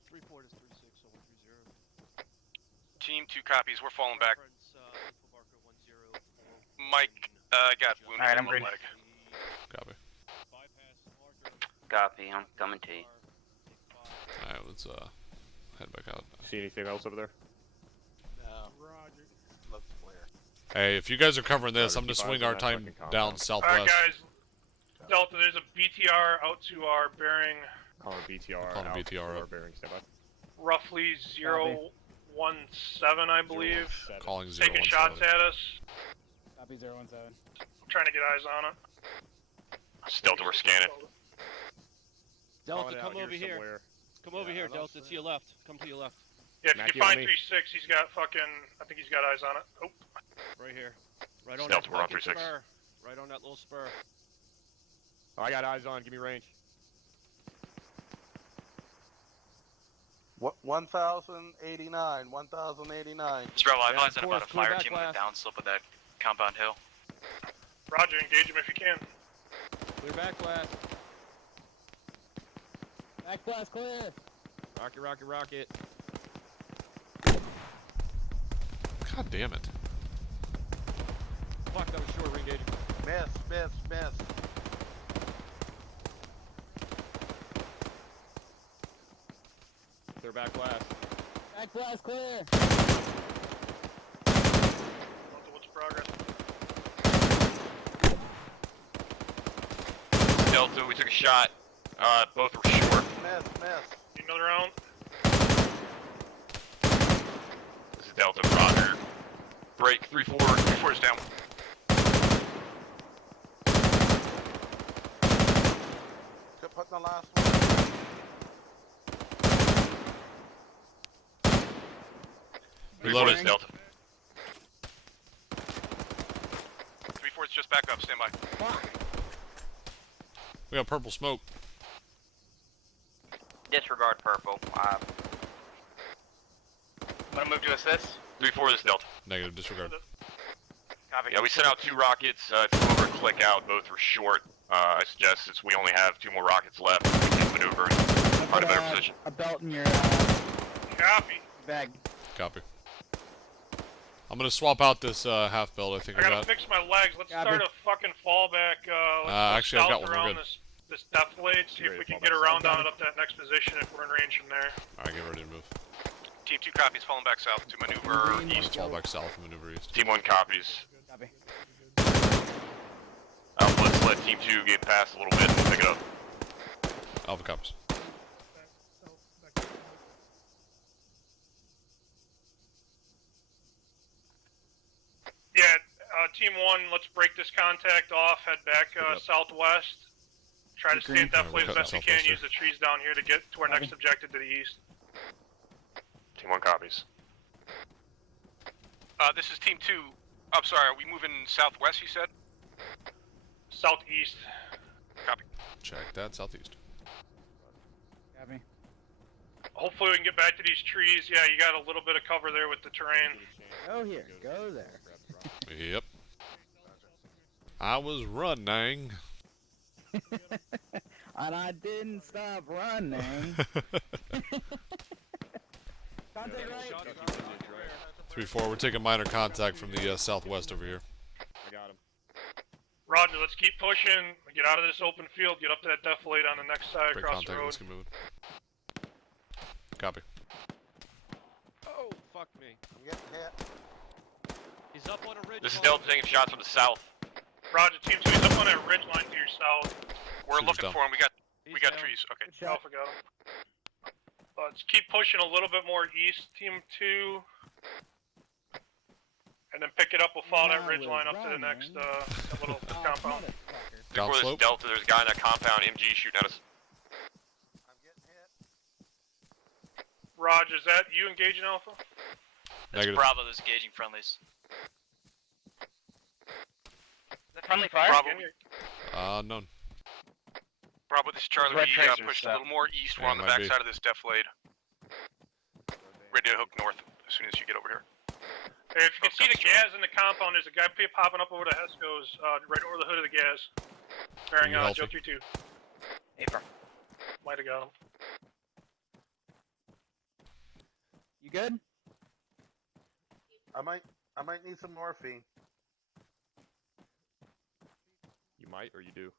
3-4 is 36, so 130. Team 2 copies, we're falling back. Reference, info marker 1041. Mike, got wounded Alright, in I'm the green. leg. Copy. Bypass marker. Copy, I'm coming to you. Alright, let's head back out. See anything else over there? No. Roger. Looks clear. Hey, if you guys are covering this, Roger, I'm gonna keep swing eyes on our that time fucking compound. down Alright, southwest. guys. Delta, there's a BTR out to our bearing Calling BTR. Calling out BTR for up. bearing standby. roughly 017, I believe. 017. Calling Taking 017. shots at us. Copy 017. I'm trying to get eyes on it. It's Delta, we're scanning. Delta, Calling come out over here. somewhere. Come over here, Delta. To your left. Come to your left. Yeah, if Mackie you on find me. 3-6, he's got fucking, I think he's got eyes on it. Oh, Right here. Right on Delta, that we're on fucking 3-6. spur. Right on that little spur. Oh, I got eyes on. Give me range. What? 1,089. 1,089. This is Bravo. I Yeah, advise that of about a course, clear fire back team on the blast. downslope of that compound hill. Roger, engage him if you can. Clear back blast. Back blast clear. Rocket, rocket, rocket. God damn it. Fuck, that was short re-engagement. Miss, miss, miss. Back blast. Back blast clear. Delta, what's progress? Delta, we took a shot. Both were short. Need another round? This is Delta, roger. Break, 3-4, 3-4 is down. Good putting the last one. Reloaded. This is Delta. 3-4 is just back up. Stand by. We got purple smoke. Disregard purple. I'm gonna move to assist. 3-4 is Delta. Negative, disregard. Copy. Yeah, we sent out 2 rockets. If you over and click out, both were short. I suggest since we only have 2 more rockets left, we can maneuver and find a better position. A belt in your Copy. bag. Copy. I'm gonna swap out this half belt. I think I I gotta got. fix my legs. Let's Copy. start a fucking fallback. Let's go Actually, I've got south one. We're around good. this deflate. See if we can get around on it up that next position if we're in range from there. All right, get ready to move. Team 2 copies, falling back south to maneuver I'm gonna east. fall back south and maneuver east. Team 1 copies. Copy. Alpha, let's let Team 2 get past a little bit and we'll pick it up. Alpha copies. Yeah, Team 1, let's break this contact off, head back southwest. Try to stay in deflate as best we can, use the trees down here to get to our next objective to the east. Team 1 copies. This is Team 2. I'm sorry, are we moving southwest, you said? Southeast. Copy. Check that, southeast. Copy. Hopefully we can get back to these trees. Yeah, you got a little bit of cover there with the terrain. Go here. Go there. Yep. I was running. And I didn't stop running. Contact right. 3-4. We're taking minor contact from the southwest over here. I got him. Roger, let's keep pushing. Get out of this open field. Get up to that deflate on the next side Break across the contact. road. Let's get moving. Copy. Oh, fuck me. I'm getting hit. He's up on a ridge. This is Delta taking shots from the south. Roger, Team 2, he's up on that ridge line to your south. We're Shooter's looking down. for him. We got down. trees. Okay. Good shot. Alpha got him. Let's keep pushing a little bit more east, Team 2. And then pick it up. We'll follow that ridge line up to the next that little compound. Down Before this slope. Delta, there's a guy in that compound, MG shooting at us. I'm getting hit. Roger, is that you engaging Alpha? That's Negative. Bravo that's engaging friendlies. Friendly fire? Bravo. None. Bravo, this is Charlie. Red We tracers, pushed so. a little more east. We're Yeah, on the might back be. side of this deflate. Ready to hook north as soon as you get over here. Hey, if you can see the gas in the compound, there's a guy popping up over the Hesco's, right over the hood of the gas. Bearing You healthy? Joe 32. Apron. Might have got him. You good? I might need some morphine. You might or you do.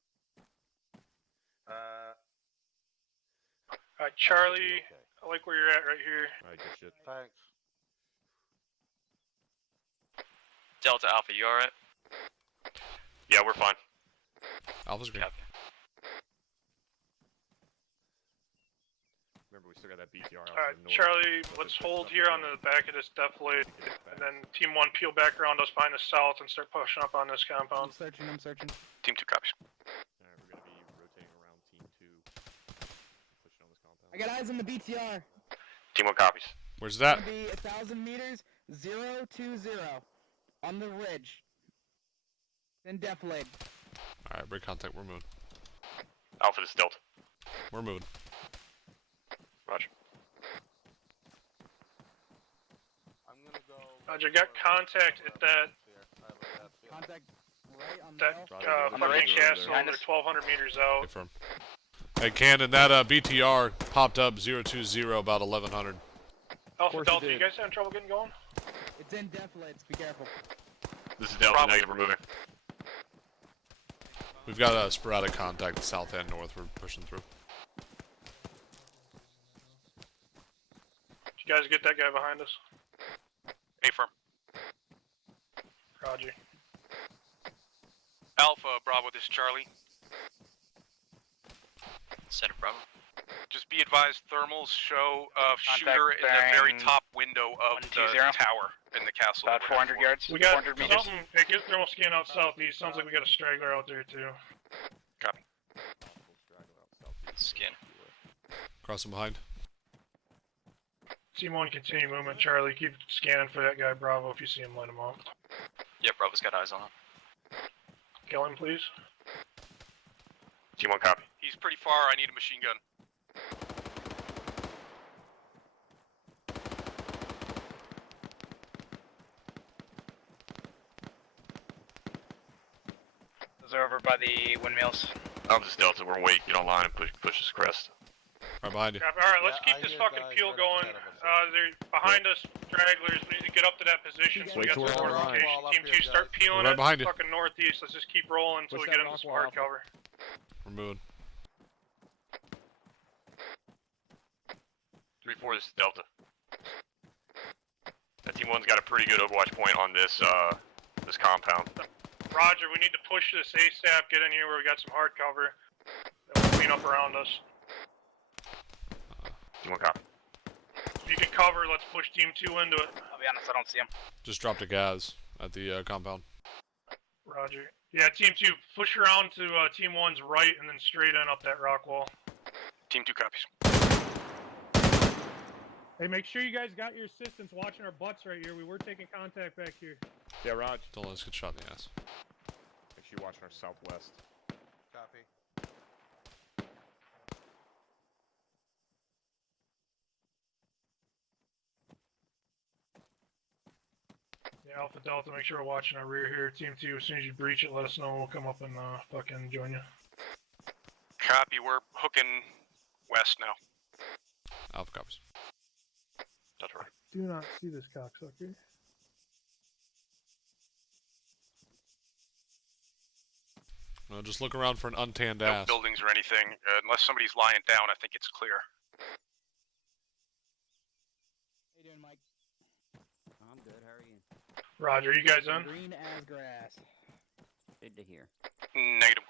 Alright, Charlie, I like where you're at right here. Alright, good shit. Thanks. Delta Alpha, you alright? Yeah, we're fine. Alpha's green. Copy. Remember, we still got that BTR out Alright, to the north. Charlie, let's hold here on the back of this deflate. And then Team 1 peel back around us behind the south and start pushing up on this I'm compound. searching. I'm searching. Team 2 copies. Alright, we're gonna be rotating around Team 2. Pushing on this compound. I got eyes on the BTR. Team 1 copies. Where's It's that? gonna be 1,000 meters, 020 on the ridge. Then deflate. All right, break contact. We're moving. Alpha, this is Delta. We're moving. Roger. I'm gonna go. Roger, got contact at that Contact right on that the fucking castle over 1,200 meters out. Confirm. Hey, Cannon, that BTR popped up 020 about 1100. Alpha course Delta, it you did. guys having trouble getting going? It's in deflates. Be careful. This is Delta, Bravo. negative, we're moving. We've got a sporadic contact south and north. We're pushing through. Guys, get that guy behind us. A-firm. Roger. Alpha, Bravo, this is Charlie. Center Bravo. Just be advised, thermals show Contact shooter in the very bearing top window of the 120. tower in the castle. About 400 yards. We got 400 meters. something. Hey, get thermal scan out southeast. Sounds like we got a straggler out there too. Copy. Scan. Crossing behind. Team 1, continue movement. Charlie, keep scanning for that guy. Bravo, if you see him, let him off. Yeah, Bravo's got eyes on him. Kill him, please. Team 1 copy. He's pretty far. I need a machine gun. Those are over by the windmills. I'm just Delta. We're wait. Get online and push this crest. Right behind you. Alright, let's Yeah, keep I this hear fucking guys peel right going. ahead of us, They're behind us, stragglers. We need to get up to that position so we Wait got till some we're on line. fortification. Wall up Team here, 2, start guys. peeling We're right it. behind you. Fucking northeast. Let's just keep rolling until Push we get that into rock some wall, hard Alpha. cover. We're moving. 3-4, this is Delta. That Team 1's got a pretty good overwatch point on this this compound. Roger, we need to push this ASAP. Get in here where we got some hard cover. Then we'll clean up around us. Team 1 copy. If you can cover, let's push Team 2 into it. I'll be honest, I don't see him. Just dropped a gas at the compound. Roger. Yeah, Team 2, push around to Team 1's right and then straight in up that rock wall. Team 2 copies. Hey, make sure you guys got your assistants watching our butts right here. We were taking contact back here. Yeah, Raj. Don't let us get shot in the ass. Make sure you watch our southwest. Copy. Yeah, Alpha Delta, make sure we're watching our rear here. Team 2, as soon as you breach it, let us know. We'll come up and fucking join you. Copy. We're hooking west now. Alpha copies. That's right. Do not see this cocksucker. No, just look around for an untanned No ass. buildings or anything. Unless somebody's lying down, I think it's clear. How you doing, Mike? I'm good. How are you? Roger, you guys in? Green as grass. Good to hear. Negative.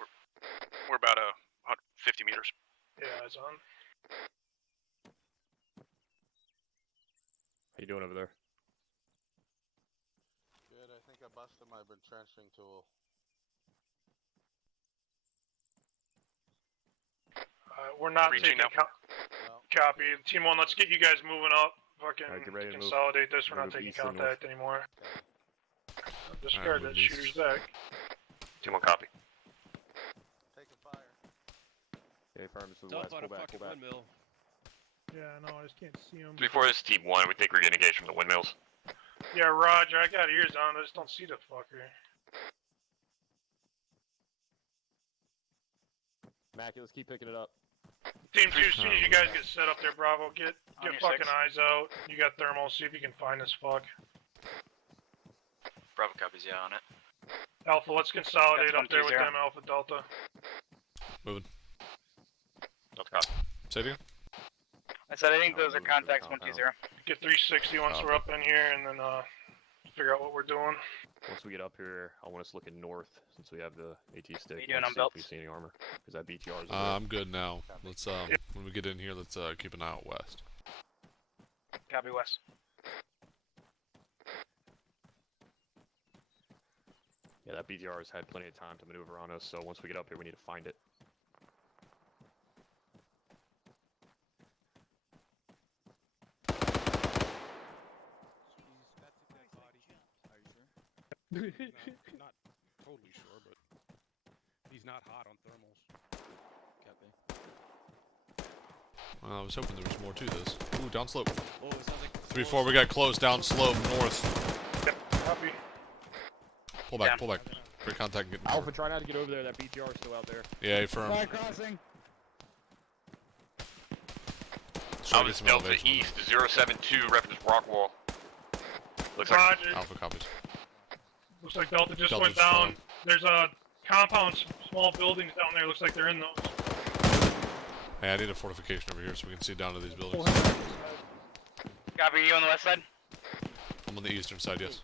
We're about 150 meters. Yeah, it's on. How you doing over there? Good, I think I busted my entrenching tool. We're not Breaching taking now. No. copy. Team 1, let's get you guys moving up. Fucking Alright, get ready to move. consolidate this. We're We're not gonna taking move east and contact anymore. Discard move that east. shooter's deck. Team 1 copy. Taking fire. Okay, firm. This is the Don't west. find a Pull back. fucking Pull back. windmill. Yeah, no, I just can't see him. 3-4, this is Team 1. We think we're getting engaged from the windmills. Yeah, Roger, I got ears on. I just don't see the fucker. Mackie, let's keep picking it up. Team 2, as soon as you guys get set up there, Bravo, get On your fucking 6. eyes out. You got thermal, see if you can find this fuck. Bravo copies, yeah, on it. Alpha, let's consolidate That's up there with 120. them, Alpha Delta. Moving. Delta copy. Say it again. I said I think Oh, those are moving to the contacts compound. 120. Get 360 once we're up in here, and then figure out what we're doing. Once we get up here, I want us looking north since we have the AT stick. Are you doing Let's on see if we belts? see any armor. Because that BTR is. I'm good now. Let's when we get in here, let's keep an eye out west. Copy west. Yeah, that BTR has had plenty of time to maneuver on us. So once we get up here, we need to find it. Not totally sure, but he's not hot on thermals. I was hoping there was more to this. Ooh, down slope. Oh, it sounds like 3-4, we got close. Down slope, north. Copy. Pull back, Yeah. pull back. Break contact and get in Alpha, cover. try not to get over there. That BTR is still out there. Yeah, firm. Fire crossing. Try to get Alpha some Delta elevation. East 072, reference rock wall. Looks like Roger. Alpha copies. Looks like Delta just Delta's went down. strong. There's a compound, small buildings down there. Looks like they're in those. Hey, I need a fortification over here so we can see down to these buildings. Copy, you on the west side? I'm on the eastern side, yes.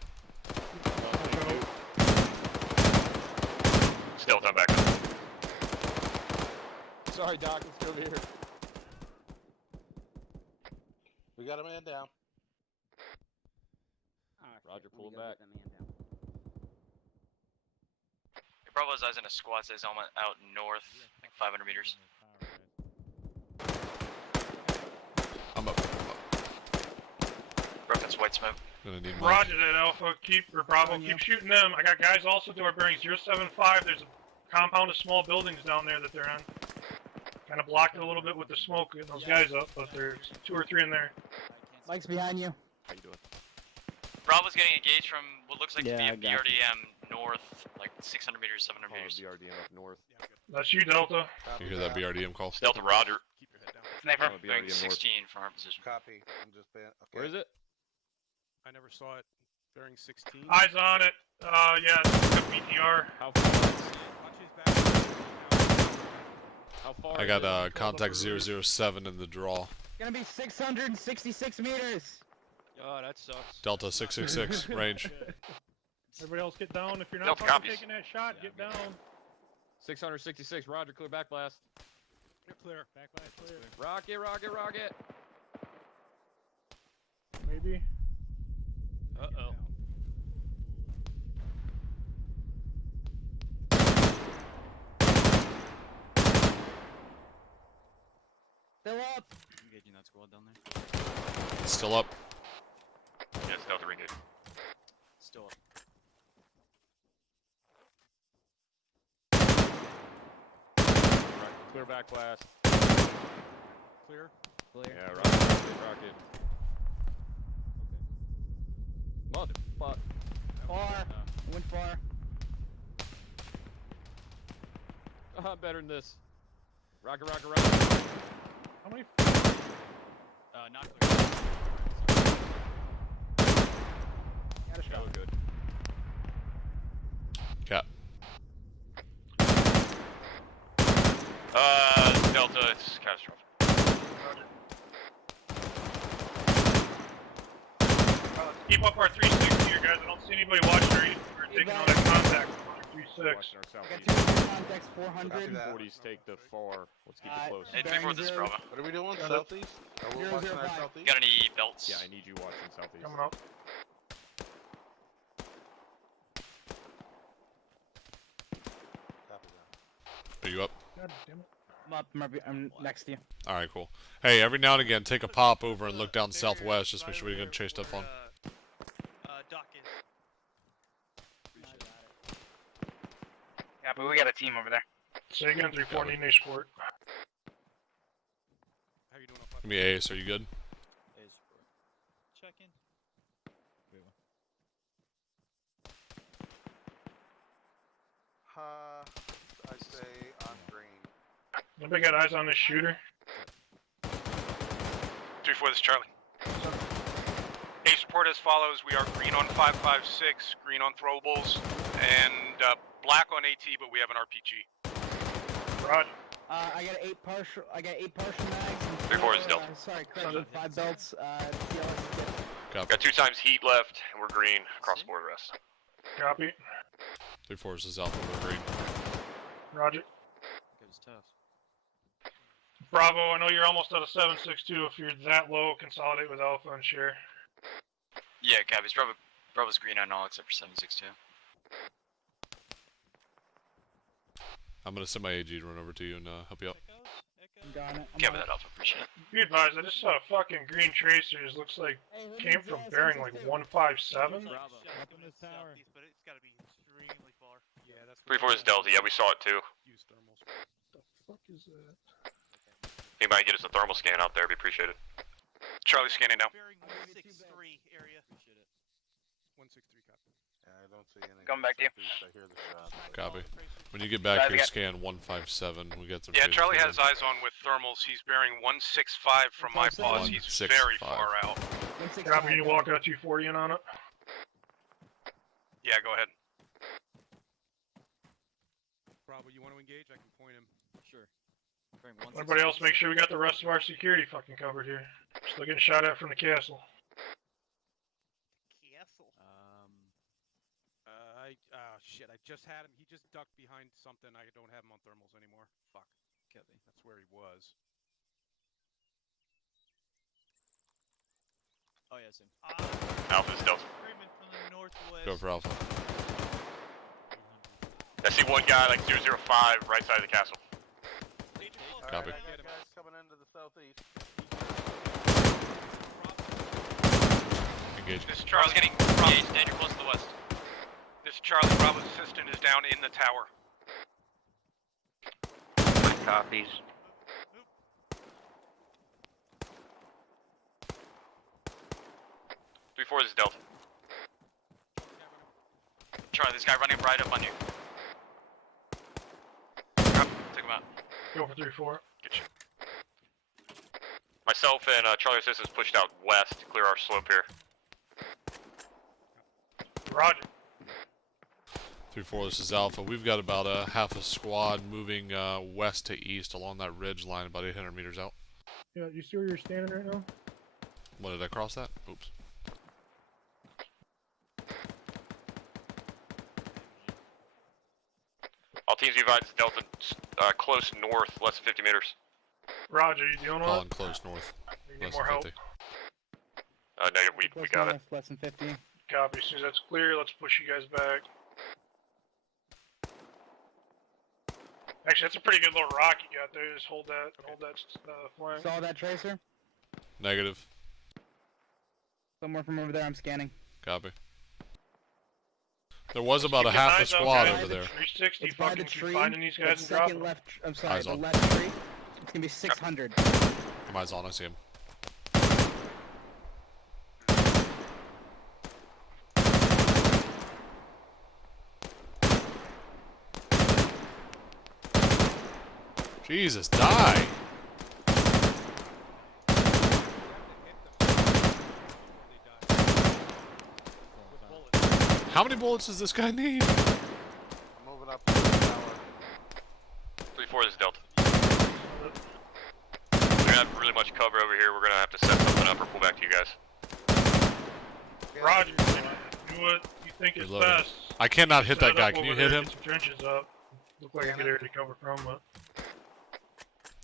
Still done back up. Sorry, Doc. Let's go over here. We got a man down. Roger, pull him back. Bravo's eyes in a squad says element out north, like 500 meters. I'm up. Reference white smoke. Gonna need more. Roger that, Alpha. Bravo, keep shooting them. I got guys also to our bearing 075. There's a compound of small buildings down there that they're on. Kind of blocked it a little bit with the smoke getting those guys up, but there's 2 or 3 in there. Mike's behind you. How you doing? Bravo's getting engaged from what looks like to be Yeah, a I got you. BRDM north, like 600 meters, 700 meters. BRDM up north. That's you, Delta. You hear that BRDM call? Delta, Roger. Keep your head down. Sniper. Bearing BRDM north. 16 from our position. Copy. I'm just okay. Where is it? I never saw it. Bearing 16. Eyes on it. Yeah, it's a BTR. How far? Watch his back. How far? I is got it? contact 007 in the draw. Gonna be 666 meters. Oh, that sucks. Delta 666 range. Everybody else get down. If you're not Delta fucking copies. taking that shot, get down. 666. Roger, clear back blast. You're clear. Backblast clear. Rocket, rocket, rocket. Maybe. Uh-oh. Still up. Engaging that squad down there. It's still up. Yes, Delta ring it. Still up. Right, clear back blast. Clear. Clear. Yeah, rocket, rocket. Motherfuck. Far. Went far. Better than this. Rocket, rocket, rocket. How many? Not clear. Got a That shot. was good. Cap. Delta, it's catastrophic. Keep up our 360 here, guys. I don't see anybody watching or we're taking on that contact. 36. Watching our I got southeast. 2 contacts, 400. 40s take the far. Let's keep it close. Hey, Bearing 3-4, this is zero. Bravo. What are we doing? Got it. Southeast? Are we watching our 005. southeast? Got any belts? Yeah, I need you watching southeast. Coming up. Copy that. Are you up? God damn it. I'm next to you. Alright, cool. Hey, every now and again, take a pop over and look down southwest. Just make sure we can chase stuff on. Doc is. Yeah, but we got a team over there. Say again, 3-4, need an A-Sport. How you doing up? Give me Ace, are you good? Check in. I say on green. Anybody got eyes on this shooter? 3-4, this is Charlie. Ace report as follows. We are green on 556, green on throwables, and black on AT, but we have an RPG. Roger. I got 8 partial. I got 8 partial mags. And 3-4 is Delta. Sorry, correction. 5 belts. TLS is good. Copy. Got 2 times heat left, and we're green across the board rest. Copy. 3-4 is Alpha, we're green. Roger. It's tough. Bravo, I know you're almost at a 7.62. If you're that low, consolidate with Alpha and share. Yeah, copies. Bravo's green on all except for 762. I'm gonna send my AG to run over to you and help you out. Got it. Copy that, Alpha. Appreciate it. Be advised, I just saw a fucking green tracers. Looks like came from bearing like 157. Bravo. Up in this tower. But it's gotta be extremely far. Yeah, that's 3-4 is Delta. Yeah, we saw it too. Use thermals. The fuck is that? Anybody get us a thermal scan out there? Be appreciated. Charlie scanning now. Bearing 163 area. Appreciate it. 163 copy. Yeah, I don't see anything. Coming back to you. southeast. I hear the shot. Copy. When you get back Guys, here, we got- scan 157. We got some. Yeah, tracers Charlie coming has in. eyes on with thermals. He's bearing 165 from my pause. He's 165. very far out. 165. Copy, you walk out 240 in on it. Yeah, go ahead. Bravo, you want to engage? I can point him. Sure. Everybody else, make sure we got the rest of our security fucking covered here. Still getting shot at from the castle. Shit, I just had him. He just ducked behind something. I don't have him on thermals anymore. Fuck. That's where he was. Oh yeah, same. Alpha's Delta. From the northwest. Go for Alpha. I see one guy like 005 right side of the castle. Copy. I got guys coming into the southeast. Engage. This is Charles Charlie. getting engaged. Danger close to the west. This is Charlie. Bravo's assistant is down in the tower. My copies. 3-4, this is Delta. Charlie, this guy running right up on you. Take him out. Go for 3-4. Get you. Myself and Charlie Assistants pushed out west to clear our slope here. Roger. 3-4, this is Alpha. We've got about a half a squad moving west to east along that ridge line, about 800 meters out. Yeah, you see where you're standing right now? What, did I cross that? Oops. All teams be advised, Delta close north, less than 50 meters. Roger, you doing well? Calling close north. You need Less more than help? 50. Negative, we got it. Less than 50. Copy. As soon as that's clear, let's push you guys back. Actually, that's a pretty good little rock you got there. Just hold that flank. Saw that tracer? Negative. Somewhere from over there, I'm scanning. Copy. There was about a Keep your half a eyes out, squad guys. over there. 360, It's by the fucking keep tree. finding these guys and second dropping them. left. I'm sorry, Eyes the on. left tree. It's gonna be 600. Eyes on, I see him. Jesus, die! How many bullets does this guy need? I'm moving up to the tower. 3-4, this is Delta. We don't have really much cover over here. We're gonna have to set something up or pull back to you guys. Roger. Do what you think is Reloading. best. I cannot hit that Set guy. up Can you over hit there, him? Get some trenches up. Look like a good area to cover from, but...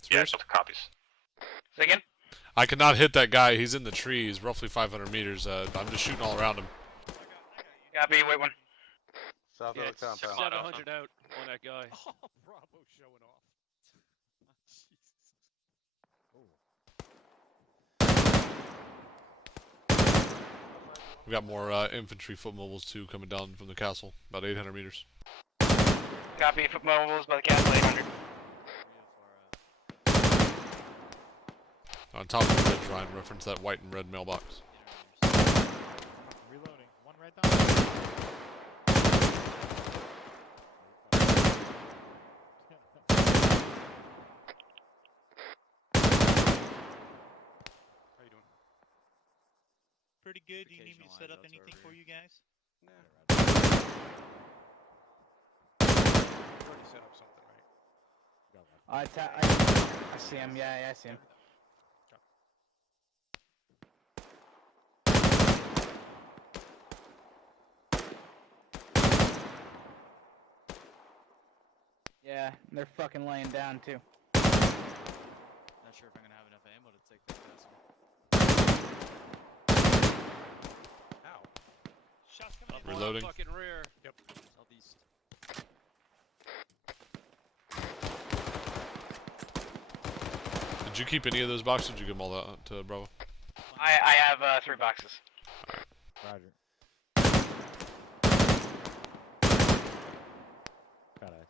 Yeah, Delta copies. Say again? I cannot hit that guy. He's in the trees, roughly 500 meters. I'm just shooting all around him. Copy, wait one. South Yeah, of the compound. 700 out on that guy. Oh, Bravo showing off. We got more infantry foot mobiles too coming down from the castle, about 800 meters. Copy, foot mobiles by the castle 800. On top of the ridge, Ryan, reference that white and red mailbox. Reloading. One right down. How you doing? Pretty good. Do you need me to set up anything for you guys? Nah. You already set up something, right? I see him. Yeah, I see him. Yeah, they're fucking laying down too. Not sure if I'm gonna have enough ammo to take that castle. Ow. Shots coming in. Reloading. Fucking rear. Yep. Southeast. Did you keep any of those boxes? Did you give them all out to Bravo? I have 3 boxes. Roger. Got us.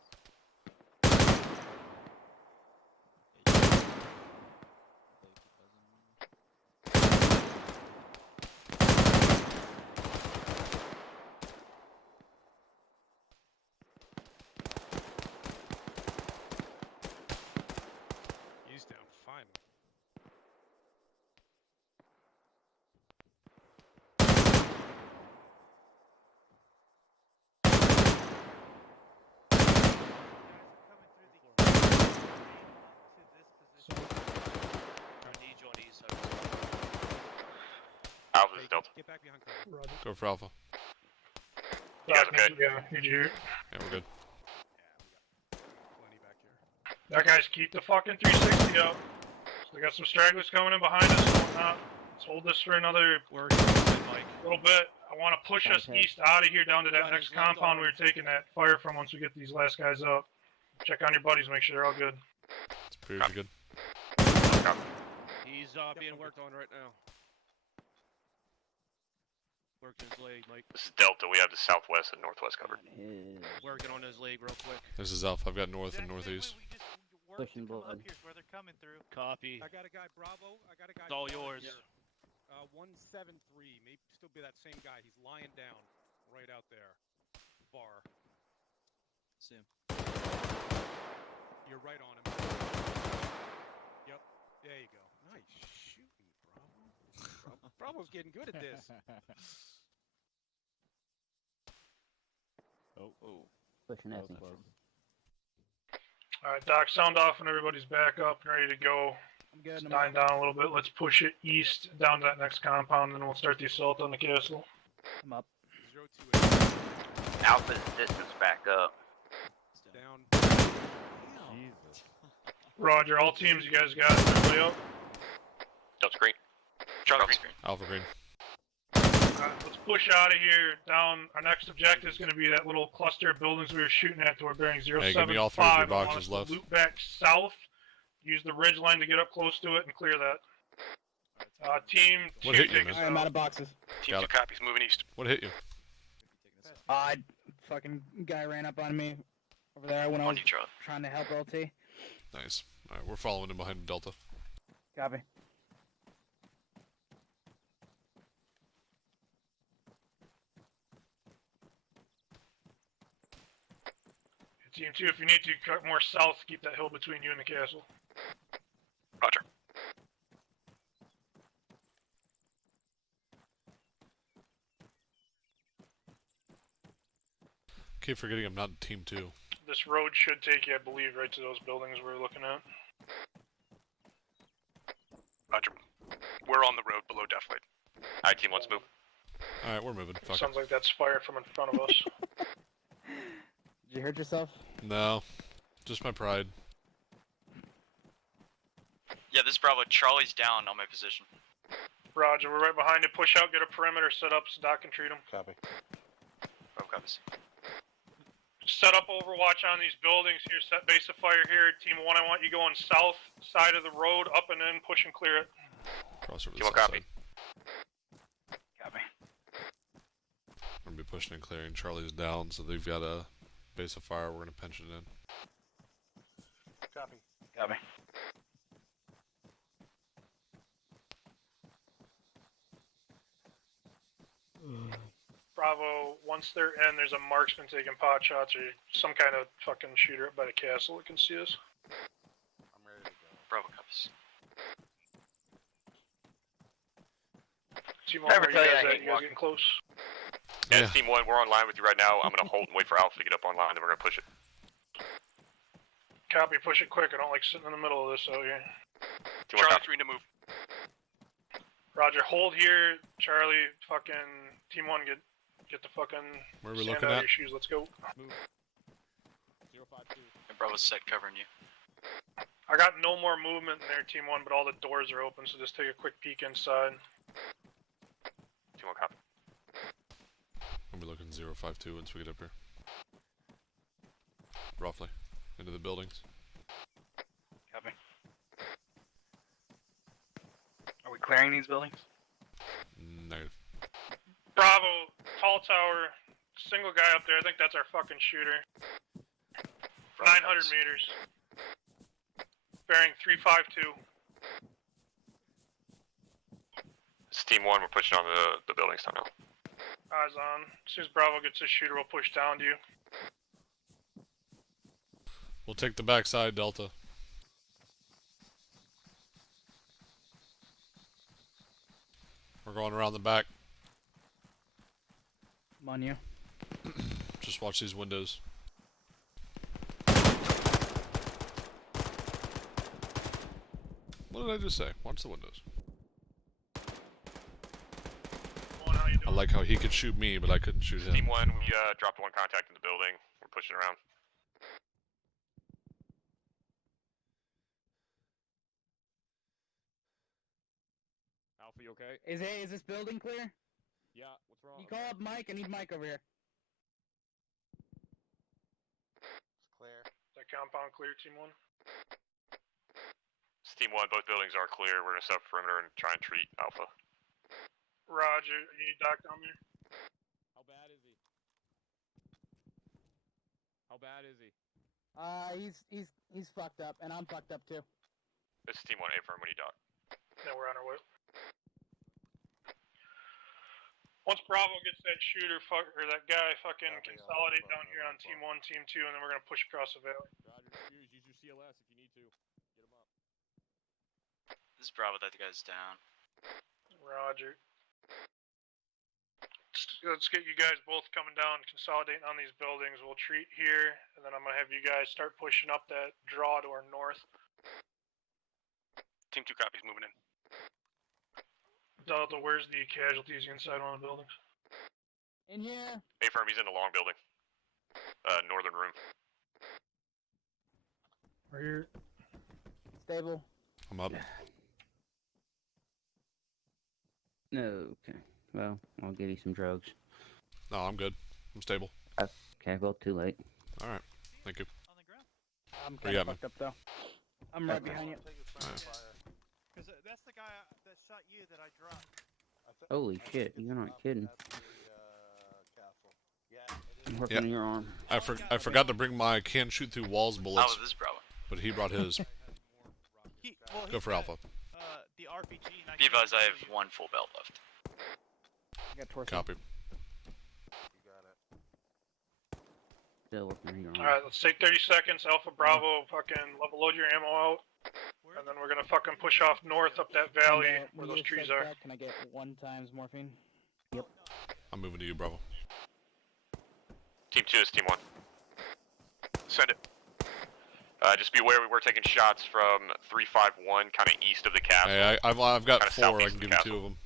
He's down, finally. Alpha, this is Delta. Get back behind cover. Go for Alpha. You guys okay? Yeah, did you hear? Yeah, we're good. Plenty back here. That guys keep the fucking 360 up. So we got some stragglers coming in behind us and whatnot. Let's hold this for another little bit. I want to push us east out of here down to that next compound we were taking that fire from once we get these last guys up. Check on your buddies, make sure they're all good. It's pretty good. He's being worked on right now. Working his leg, Mike. This is Delta. We have the southwest and northwest covered. Working on his leg real quick. This is Alpha. I've got north and northeast. Pushing blood. Here's where they're coming through. Copy. I got a guy, Bravo. I got a guy. It's all yours. 173. May still be that same guy. He's lying down right out there. Bar. See him. You're right on him. Yep. There you go. Nice shooting, Bravo. Bravo's getting good at this. Pushing at me. Alright, Doc, sound off when everybody's back up and ready to go. I'm good. It's dying down a little bit. Let's push it east down to that next compound, and then we'll start the assault on the castle. I'm up. 028. Alpha's distance back up. Down. Jesus. Roger, all teams, you guys got it. Everybody up? Delta green. Charlie Green. Alpha green. Let's push out of here. Down. Our next objective is going to be that little cluster of buildings we were shooting at to our bearing 075. Hey, give me all three of your I want boxes us to left. loop back south. Use the ridge line to get up close to it and clear that. Team What 2 hit you, take man? us I'm out. out of boxes. Team 2 copies. Moving east. What hit you? Fucking guy ran up on me over there when I was trying to help LT. Nice. Alright, we're following him behind Delta. Copy. Team 2, if you need to cut more south, keep that hill between you and the castle. Roger. Keep forgetting I'm not in Team 2. This road should take you, I believe, right to those buildings we're looking at. Roger. We're on the road below Deathlight. Alright, team, let's move. Alright, we're moving. Fuck Sounds like that's fire from in front of us. Did you hurt yourself? No. Just my pride. Yeah, this is Bravo. Charlie's down on my position. Roger, we're right behind you. Push out, get a perimeter set up so Doc can treat them. Copy. Oh, copies. Set up overwatch on these buildings here. Set base of fire here. Team 1, I want you going south side of the road, up and in, push and clear it. Cross over the Team 1 south copy. side. Copy. I'm gonna be pushing and clearing. Charlie's down, so they've got a base of fire. We're gonna pinch it in. Copy. Copy. Bravo, once they're in, there's a marksman taking pot shots or some kind of fucking shooter up by the castle that can see us. I'm ready to go. Bravo copies. Team 1, Never where you tell you guys I at? hate You guys getting close? Yeah, team 1, we're online with you right now. I'm gonna hold and wait for Alpha to get up online, then we're gonna push it. Copy, push it quick. I don't like sitting in the middle of this out here. Team 1 copy. 3 to move. Roger, hold here. Charlie, fucking Team 1, get the fucking Where are we sand looking out of at? your shoes. Let's go. Move. 052. And Bravo's set covering you. I got no more movement in there, Team 1, but all the doors are open, so just take a quick peek inside. Team 1 copy. We'll be looking 052 once we get up here. Roughly. Into the buildings. Copy. Are we clearing these buildings? Negative. Bravo, tall tower, single guy up there. I think that's our fucking shooter. 900 meters. Bearing 352. This is team 1, we're pushing on the buildings now. Eyes on. As soon as Bravo gets his shooter, we'll push down to you. We'll take the backside, Delta. We're going around the back. I'm on you. Just watch these windows. What did I just say? Watch the windows. like how he could shoot me, but I couldn't shoot him. Team 1, we dropped one contact in the building. We're pushing around. Alpha, you okay? Is this building clear? Yeah, what's wrong? You call up Mike. I need Mike over here. It's clear. That compound clear, Team 1? It's Team 1, both buildings are clear. We're gonna set up perimeter and try and treat Alpha. Roger. You need Doc down there? How bad is he? How bad is he? He's fucked up, and I'm fucked up too. This is Team 1, affirm when you dock. Yeah, we're on our way. Once Bravo gets that shooter or that guy fucking consolidate down here on Team 1, Team 2, and then we're gonna push across the valley. Roger, Spears, use your CLS if you need to. Get him up. This is Bravo, that guy's down. Roger. Let's get you guys both coming down, consolidating on these buildings. We'll treat here, and then I'm gonna have you guys start pushing up that draw to our north. Team 2 copies, moving in. Delta, where's the casualties inside one of the buildings? In here. Affirm, he's in the long building. Northern room. Right here. Stable. I'm up. No, okay. Well, I'll give you some drugs. No, I'm good. I'm stable. Okay, well, too late. Alright. Thank you. I'm Where you kind at, of fucked up though. I'm right behind you. Because that's the guy that shot you that I dropped. Holy shit, you're not kidding. I'm working Yep. on your arm. I forgot to bring my can't shoot through walls bullets. Oh, this is Bravo. But he brought his. Go for Alpha. The RPG. Be advised, I have one full belt left. Copy. Still working on your arm. Alright, let's take 30 seconds. Alpha Bravo, fucking level load your ammo out. And then we're gonna fucking push off north up that valley where those trees are. Can I get 1 times morphine? Yep. I'm moving to you, Bravo. Team 2 is Team 1. Send it. Just be aware we were taking shots from 351, kind of east of the castle. Hey, I've got Kinda 4. I southeast can of give the you castle. 2 of them.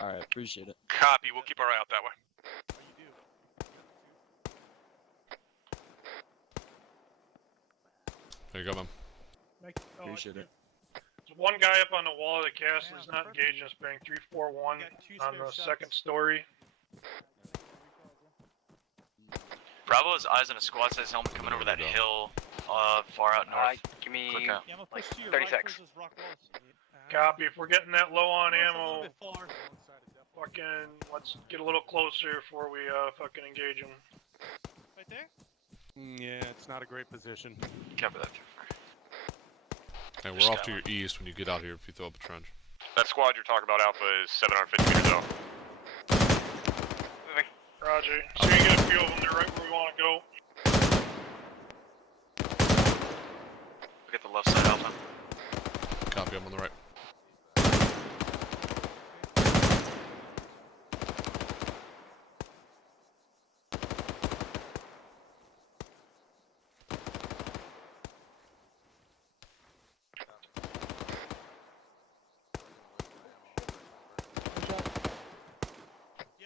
Alright, appreciate it. Copy, we'll keep our eye out that way. There you go, man. Appreciate it. There's one guy up on the wall of the castle. He's not engaging us, bearing 341 on the second story. Bravo has eyes on a squad size helmet coming over that hill, far out north. Give me Click out. Yeah, I'm gonna push to your 30 right seconds. towards those rock walls. Copy. If we're getting that low on It's a ammo, little bit far. fucking let's get a little closer before we fucking engage him. Right there? Yeah, it's not a great position. Cover that. Hey, we're off to your east when you get out here if you throw up a trench. That squad you're talking about, Alpha, is 750 meters out. Roger. So you get a few of them. They're right where we want to go. Look at the left side, Alpha. Copy, I'm on the right.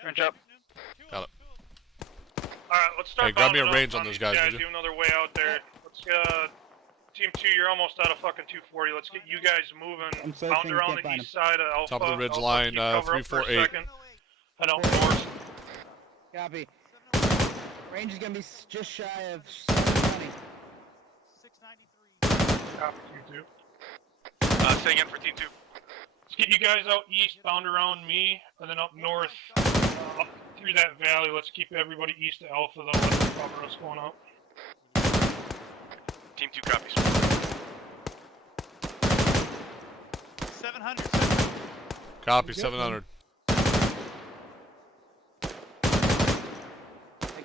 Range up. Got it. Alright, let's start. Hey, grab me a bombing range up on those these guys, would you? Do another way out there. Let's Team 2, you're almost out of fucking 240. Let's get you guys moving. I'm Bound searching, around can't the find east side of Alpha. Top of the ridge Alpha, line, keep cover up for a 348. second. Head out north. Copy. Range is gonna be just shy of 720. 693. Copy, Team 2. Say again for Team 2. Let's get you guys out east, bound around me, and then up north, up through that valley. Let's keep everybody east of Alpha, though. Let's cover us going out. Team 2 copies. 700. Copy, 700. The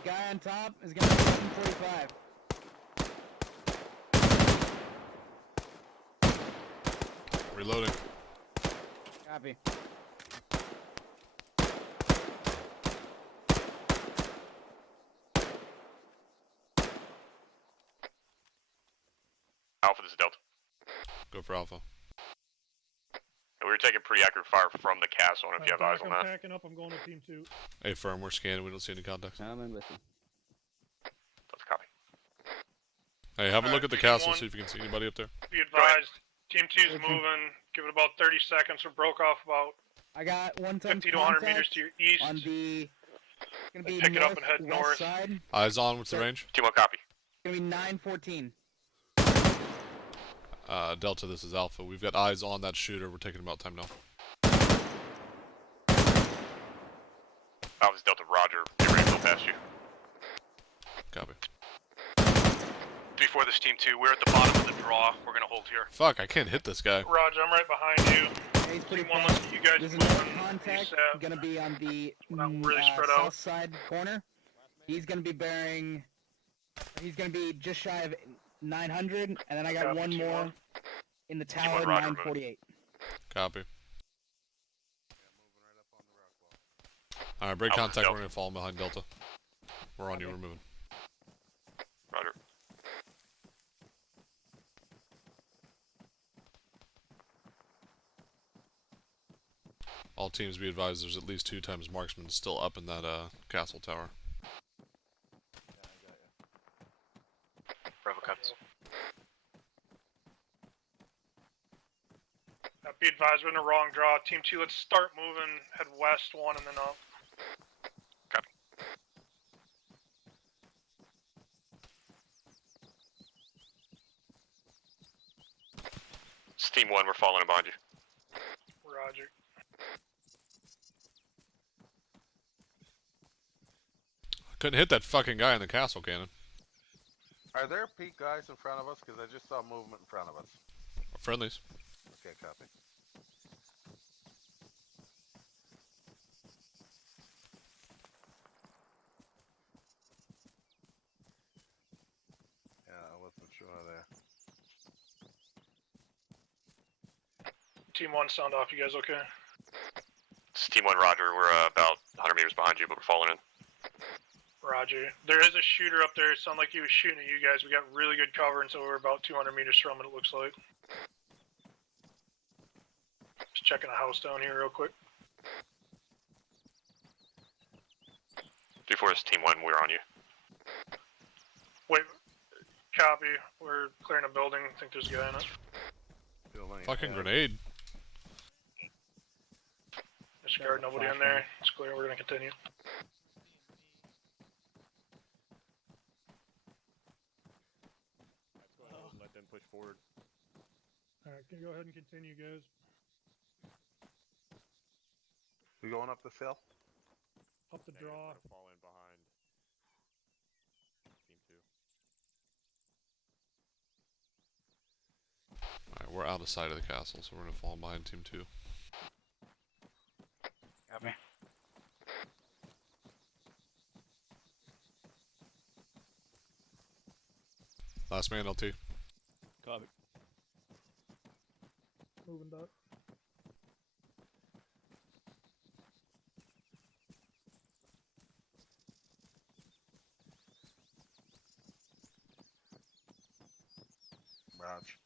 guy on top is gonna be 745. Reloading. Copy. Alpha, this is Delta. Go for Alpha. We were taking pretty accurate fire from the castle. I don't know if you have eyes on I'm that. packing up. I'm going with team 2. Hey, firm, we're scanning. We don't see any contacts. I'm in with you. Let's copy. Hey, have a look at the Team castle, 1. see if you can see anybody up there. Be advised, Team 2's moving. Give it about 30 seconds. We broke off about I got 50 to 100 meters to your east. on the. Gonna be Pick it up and head northwest north. side. Eyes on. What's the range? Team 1, copy. Gonna be 914. Delta, this is Alpha. We've got eyes on that shooter. We're taking about time now. Alpha's Delta, roger. Get ready to go past you. Copy. Before this team 2, we're at the bottom of the draw. We're gonna hold here. Fuck, I can't hit this guy. Roger, I'm right behind you. Yeah, he's pretty Team 1, fast. let's get you guys There's moving. another contact ASAP. gonna be on the Not really spread south out. side corner. He's gonna be bearing. He's gonna be just shy of 900, and then I got Copy, one Team more 1. in the tower, Roger, 948. Copy. Alright, break Alpha, contact. Delta. We're gonna fall behind Delta. We're on you. We're moving. Roger. All teams be advised there's at least 2 times marksmen still up in that castle tower. Bravo cuts. Be advised, we're in the wrong draw. Team 2, let's start moving. Head west 1 and then up. Copy. It's Team 1, we're following behind you. Roger. Couldn't hit that fucking guy in the castle cannon. Are there peak guys in front of us? Because I just saw movement in front of us. Friendlies. Okay, copy. Yeah, I wasn't sure there. Team 1, sound off. You guys okay? It's Team 1, roger. We're about 100 meters behind you, but we're following in. Roger. There is a shooter up there. It sounded like he was shooting at you guys. We got really good cover, and so we're about 200 meters from it, it looks like. Just checking a house down here real quick. Before this Team 1, we're on you. Wait. Copy. We're clearing a building. I think there's a guy in it. Fucking grenade. Discard, nobody in there. It's clear. We're going to continue. Let them push forward. Alright, can you go ahead and continue, guys? We going up this hill? Up the draw. Fall in behind Team 2. Alright, we're out of sight of the castle, so we're gonna fall behind team 2. Copy. Last man, LT. Copy. Moving duck. Raj.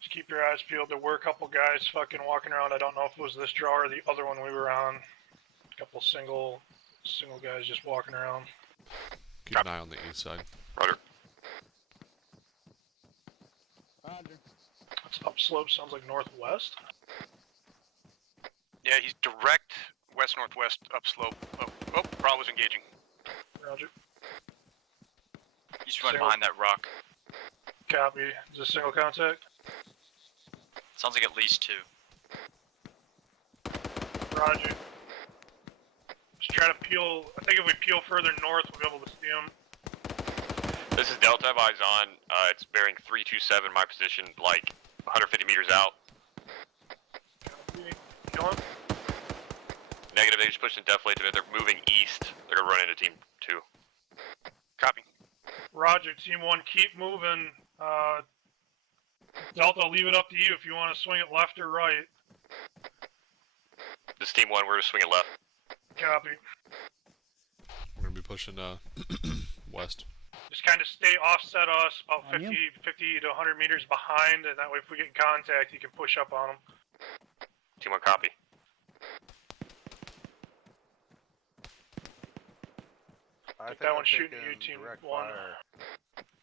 Just keep your eyes peeled. There were a couple guys fucking walking around. I don't know if it was this draw or the other one we were on. A couple single guys just walking around. Keep an eye on the east side. Roger. Roger. It's upslope, sounds like northwest. Yeah, he's direct west-northwest upslope. Oh, Bravo's engaging. Roger. He's right behind that rock. Copy. Is this single contact? Sounds like at least 2. Roger. Just try to peel. I think if we peel further north, we'll be able to see them. This is Delta, I have eyes on. It's bearing 327, my position, like 150 meters out. Copy. Kill him. Negative, they just pushed in deflate to it. They're moving east. They're gonna run into Team 2. Copy. Roger. Team 1, keep moving. Delta, I'll leave it up to you if you want to swing it left or right. This is Team 1, we're just swinging left. Copy. We're gonna be pushing west. Just kind of stay offset us about 50 to 100 meters behind, and that way if we get in contact, you can push up on them. Team 1 copy. I Think think that I'm one's shooting taking you, Team direct 1. fire.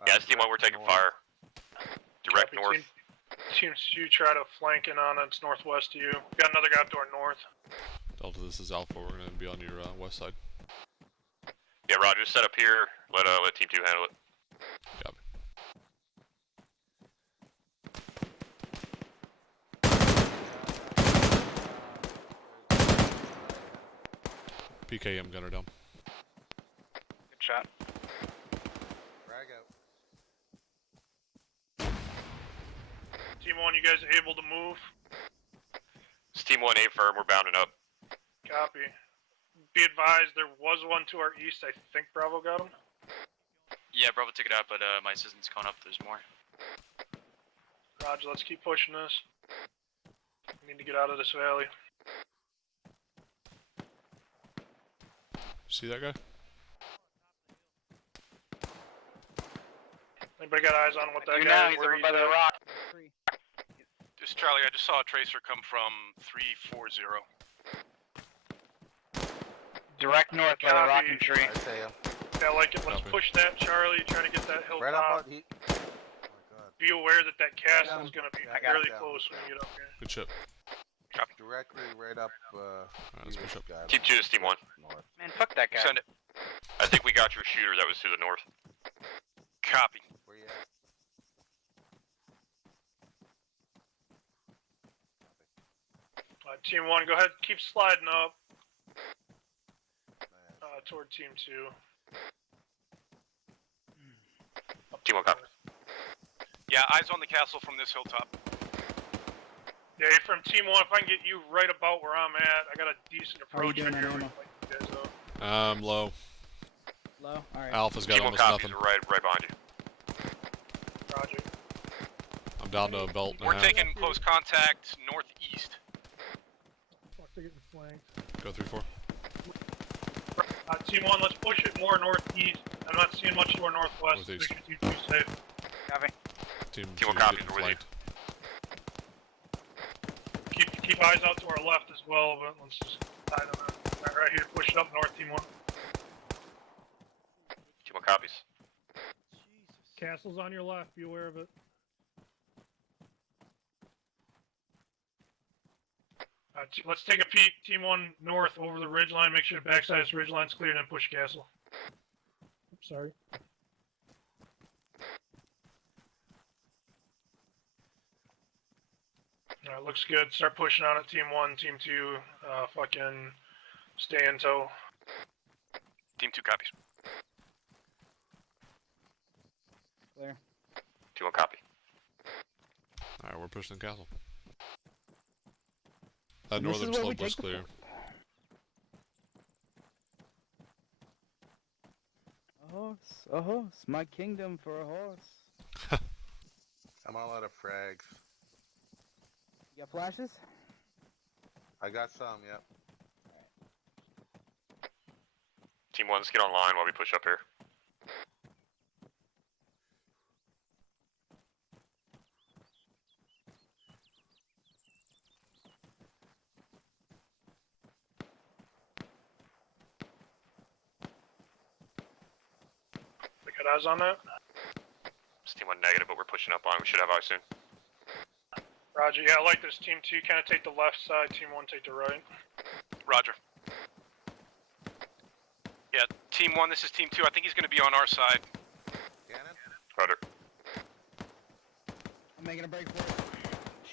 Yeah, it's Team 1, we're taking fire. Direct Copy, north. Team 2 try to flank in on it. It's northwest of you. Got another guy up to our north. Delta, this is Alpha. We're gonna be on your west side. Yeah, Roger, just set up here. Let Team 2 handle it. Copy. PKM gunner down. Good shot. Frag out. Team 1, you guys able to move? It's Team 1 A firm, we're bounding up. Copy. Be advised, there was one to our east. I think Bravo got him. Yeah, Bravo took it out, but my assistant's going up. There's more. Roger, let's keep pushing this. We need to get out of this valley. See that guy? Anybody got eyes on what that You guy know, is? he's Where over he's by the at? rock. This is Charlie. I just saw a tracer come from 340. Direct north by the rocking tree. I see him. Yeah, I like it. Let's Copy. push that, Charlie. Trying to get that Right up hilltop. on he. Oh my god. Be aware that that castle is going to be I got really him. close when you get up here. Good ship. Directly right up. let's push up. guy Team 2 is Team 1. north. Man, fuck that guy. Send it. I think we got your shooter that was to the north. Copy. Where you at? Team 1, go ahead. Keep sliding up toward Team 2. Team 1 copy. Yeah, eyes on the castle from this hilltop. Yeah, from Team 1, if I can get you right about where I'm at, I got a decent How are you approach doing right on here. ammo? Like you guys up. Low. Low? Alright. Alpha's got Team 1 almost copies nothing. right behind you. Roger. I'm down to a belt and a We're half. taking close contact northeast. Fuck, they're getting flanked. Go 3-4. Team 1, let's push it more northeast. I'm not seeing much to our northwest. Northeast. Make sure Team 2 safe. Copy. Team Team 2 1 copies, getting we're with you. flanked. Keep eyes out to our left as well, but let's just tie them in. Alright, right here, push it up north, Team 1. Team 1 copies. Castle's on your left. Be aware of it. Let's take a peek. Team 1 north over the ridge line. Make sure the backside of this ridge line's clear, and then push castle. Oops, sorry. Alright, looks good. Start pushing on it, Team 1, Team 2. Fucking stay in tow. Team 2 copies. Clear. Team 1 copy. Alright, we're pushing the castle. That And this northern is where we slope was take the clear. A horse, a horse, my kingdom for a horse. I'm all out of frags. You got flashes? I got some, yep. Team 1, let's get online while we push up here. We got eyes on that? It's Team 1 negative, but we're pushing up on it. We should have eyes soon. Roger. Yeah, I like this. Team 2 kind of take the left side. Team 1 take the right. Roger. Yeah, Team 1, this is Team 2. I think he's going to be on our side. Cannon? Roger. I'm making a break for it.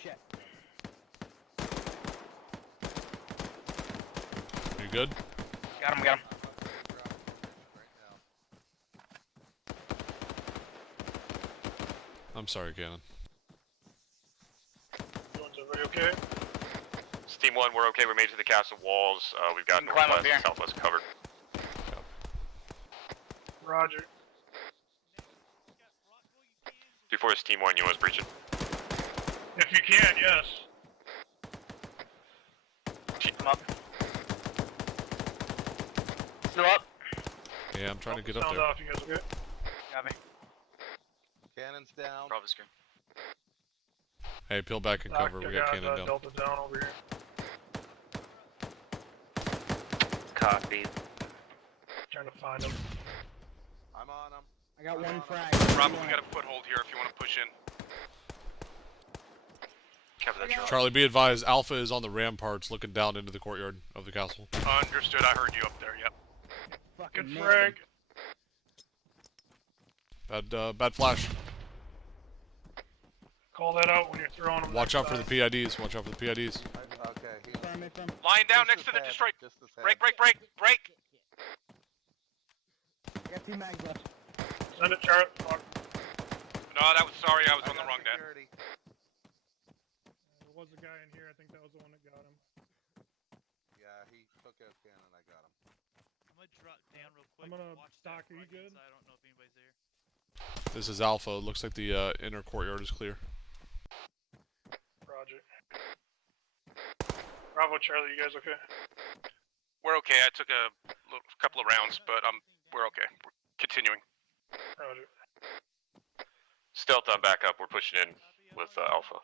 Shit. You good? Got him. I'm sorry, Cannon. Everybody okay? It's Team 1, we're okay. We made it to the castle walls. We've got You can climb up northwest and here. southwest covered. Roger. Before it's Team 1, you want us breaching. If you can, yes. Keep him up. Yeah, I'm trying to get up Sound there. off, you guys okay? Got me. Cannon's down. Bravo screen. Hey, peel back and cover. We got cannon down. Delta down over here. Copy. Trying to find him. I'm on him. I got one frag. Bravo, we got a foothold here if you want to push in. Cover that Charlie. Charlie, be advised, Alpha is on the ramparts looking down into the courtyard of the castle. Understood, I heard you up there, yep. Good frag. Bad flash. Call that out when you're throwing them. Watch out for the PIDs. Watch out for the PIDs. Okay, he's Lying down just next to the ahead, destroy. just ahead. Break, break, break, break! I got 2 mags left. Send it, Charlie. Fuck. No, that was sorry, I was on the wrong net. There was a guy in here. I think that was the one that got him. Yeah, he took out cannon. I got him. I'm gonna drop down real quick. I'm gonna watch dock. Are you that good? I don't know if anybody's there. This is Alpha. Looks like the inner courtyard is clear. Roger. Bravo, Charlie. You guys okay? We're okay, I took a couple of rounds, but we're okay. We're continuing. Roger. Stealth on back up. We're pushing in with Alpha.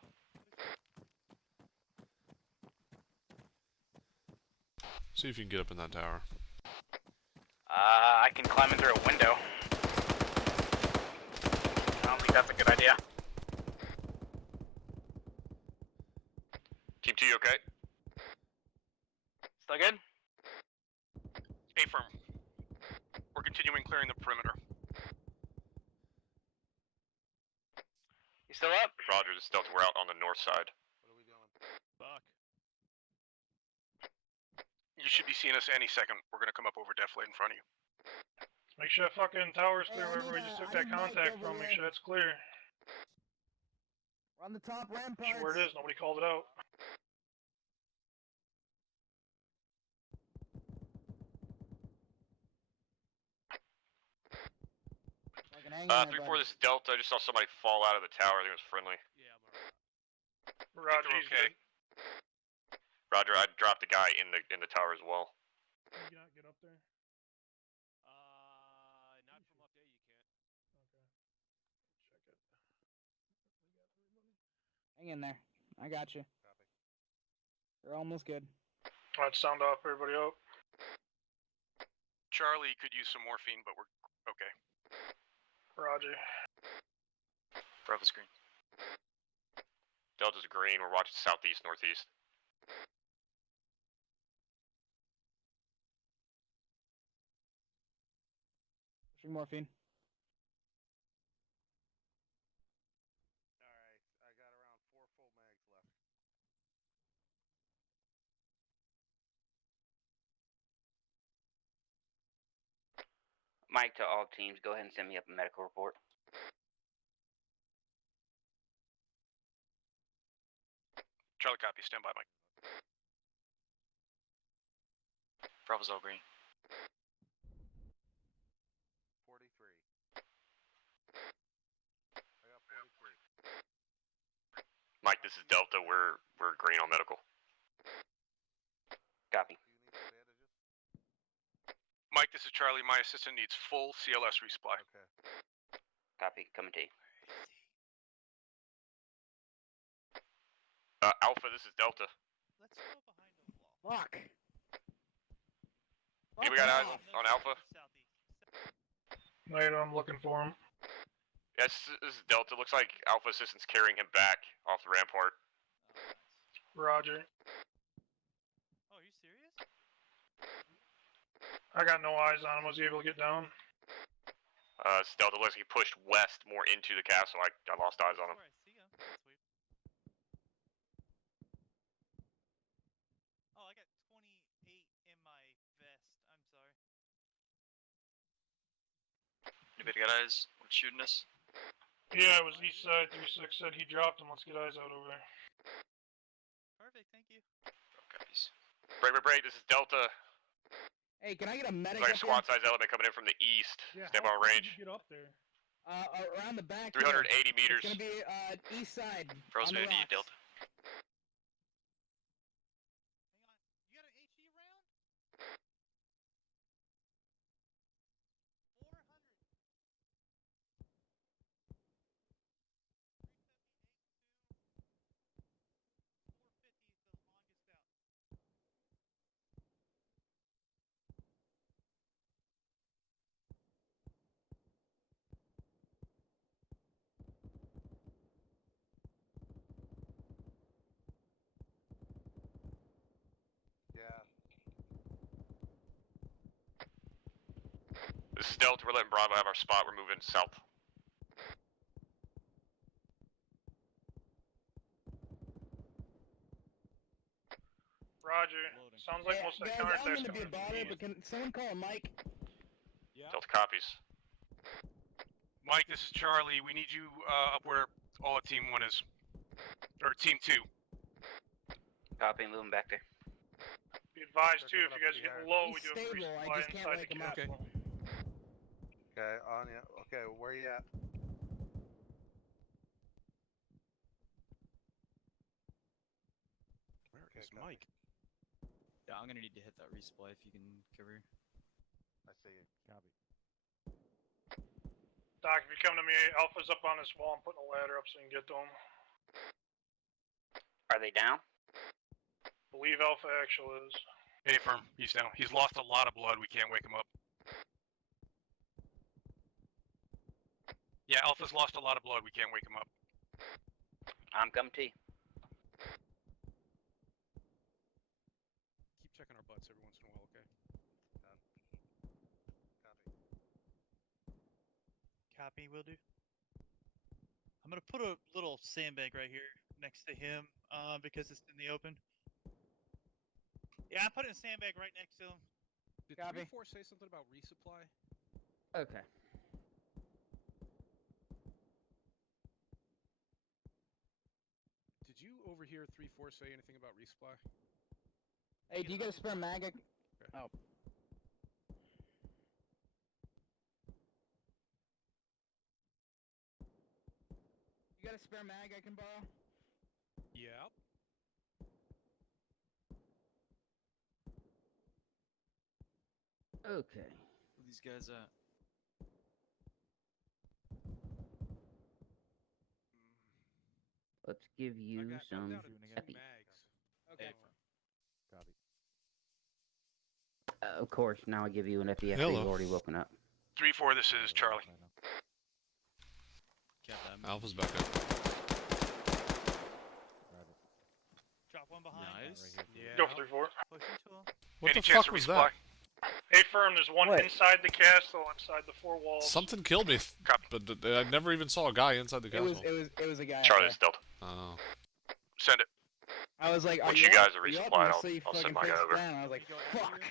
See if you can get up in that tower. I can climb in through a window. I don't think that's a good idea. Team 2, you okay? Still good? A-firm. We're continuing clearing the perimeter. You still up? Roger, this is Delta. We're out on the north side. Fuck. You should be seeing us any second. We're gonna come up over definitely in front of you. Make sure that fucking tower's clear Hey, I wherever we need just a- took I that need a mic contact over from. Make there. sure that's clear. We're on the top ramparts. Where it is. Nobody called it out. Fucking hang in there, 3-4, bud. this is Delta. I just saw somebody fall out of the tower. I think it was friendly. Roger. He's okay. good. Roger, I dropped a guy in the tower as well. Can you not get up there? Not from up there, you can't. Check it. Hang in there. I got you. You're almost good. Alright, sound off. Everybody out. Charlie could use some morphine, but we're okay. Roger. Bravo screen. Delta's green. We're watching southeast, northeast. Pushing morphine. Alright, I got around 4 full mags left. Mike, to all teams, go ahead and send me up a medical report. Charlie copy, stand by, Mike. Bravo's all green. 43. I got 43. Mike, this is Delta. We're green on medical. Copy. Mike, this is Charlie. My assistant needs full CLS resupply. Okay. Copy. Coming to you. Alpha, this is Delta. Let's go behind the wall. Fuck. Yeah, we got eyes on Alpha. Wait, I'm looking for him. Yes, this is Delta. Looks like Alpha assistant's carrying him back off the rampart. Roger. Oh, are you serious? I got no eyes on him. Was he able to get down? This is Delta. Looks like he pushed west more into the castle. I lost eyes on him. Where I see him. That's weird. Oh, I got 28 in my vest. I'm sorry. Anybody got eyes? What's shooting us? Yeah, it was east side. 3-6 said he dropped him. Let's get eyes out over there. Perfect, thank you. Copies. Break. This is Delta. Hey, can I get a medic Looks like a up squad size element coming in from the east. Yeah, Stand how by far range. did you get up there? Around the back. 380 here. meters. It's gonna be east side. Bro's on the gonna need rocks. Delta. Hang on. You got an HE round? Delta, we're letting Bravo have our spot. We're moving south. Roger. Sounds like most of the guys, counterattacks I'm gonna be coming a in from bother, the but can someone call Mike? Delta copies. Mike, this is Charlie. We need you up where all of Team 1 is. Or Team 2. Copy, moving back there. Be advised too, if you guys are getting low, we do have a Stable, I resupply just can't inside wake the him up. castle. Okay, on ya. Okay, where you at? Where is Mike? Yeah, I'm gonna need to hit that resupply if you can cover. I see you. Copy. Doc, if you come to me, Alpha's up on this wall. I'm putting a ladder up so you can get to him. Are they down? Believe Alpha actual is. Hey, firm. He's down. He's lost a lot of blood. We can't wake him up. Yeah, Alpha's lost a lot of blood. We can't wake him up. I'm coming to you. Keep checking our butts every once in a while, okay? Copy, will do. I'm gonna put a little sandbag right here next to him, because it's in the open. Yeah, I'm putting a sandbag right next to him. Did Copy. 3-4 say something about resupply? Okay. Did you overhear 3-4 say anything about resupply? Hey, do you get a spare mag? Oh. You got a spare mag I can borrow? Yep. Okay. Where these guys at? Let's give you I'm some down to 2 epi. mags. Okay. Copy. Of course, now I give you an epi after Hello. you've already woken up. 3-4, this is Charlie. Alpha's back up. Drop one behind. Nice. Yeah. Go for 3-4. Push into him. What Any the chance fuck to was resupply? that? Hey, firm. There's one What? inside the castle, inside the 4 walls. Something killed me, but I never even saw a guy inside the It castle. was a guy. Charlie's Delta. Oh. Send it. I was like, Once are you guys are up? resupplied, So you I'll send fucking my guy fixed over. down. I was like, fuck.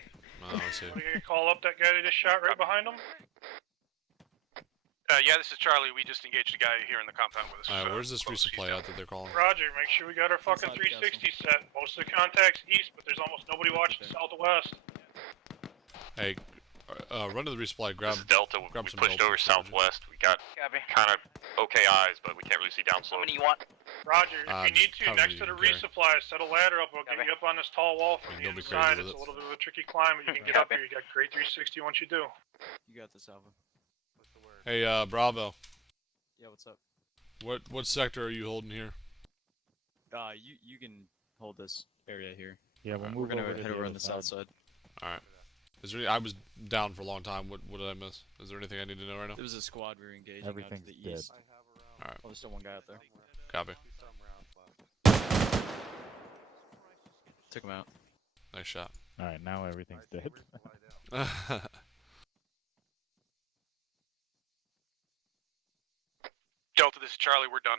Oh, I see. Are you gonna call up that guy that just shot right behind him? Yeah, this is Charlie. We just engaged a guy here in the compound with us. Alright, where's this close. He's resupply down. at that they're calling? Roger, make sure we got our fucking Inside the 360 set. Most of the contacts east, but there's almost nobody watching southwest. Hey, run to the resupply, grab This is Delta. grab We some pushed help. over southwest. We got Copy. kind of okay eyes, but we can't really see down How slope. many you want? Roger, if you need just to, however next you to the can carry. resupply, set a ladder up. We'll get Copy. you up on this tall wall from I mean, the don't be crazy inside. with It's a it. little bit of a tricky climb, but you can get up Copy. here. You got great 360 once you do. You got this, Alpha. Hey, Bravo. Yeah, what's up? What sector are you holding here? You can hold this area here. Yeah, we'll Alright, move we're gonna over to head the over other on the south side. Alright. Is there I was down for a long time. What did I miss? Is there anything I need to know right now? There was a squad we were engaging Everything's out to the dead. east. Alright. Oh, there's still one guy out there. Copy. Took him out. Nice shot. Alright, now everything's dead. Delta, this is Charlie. We're done.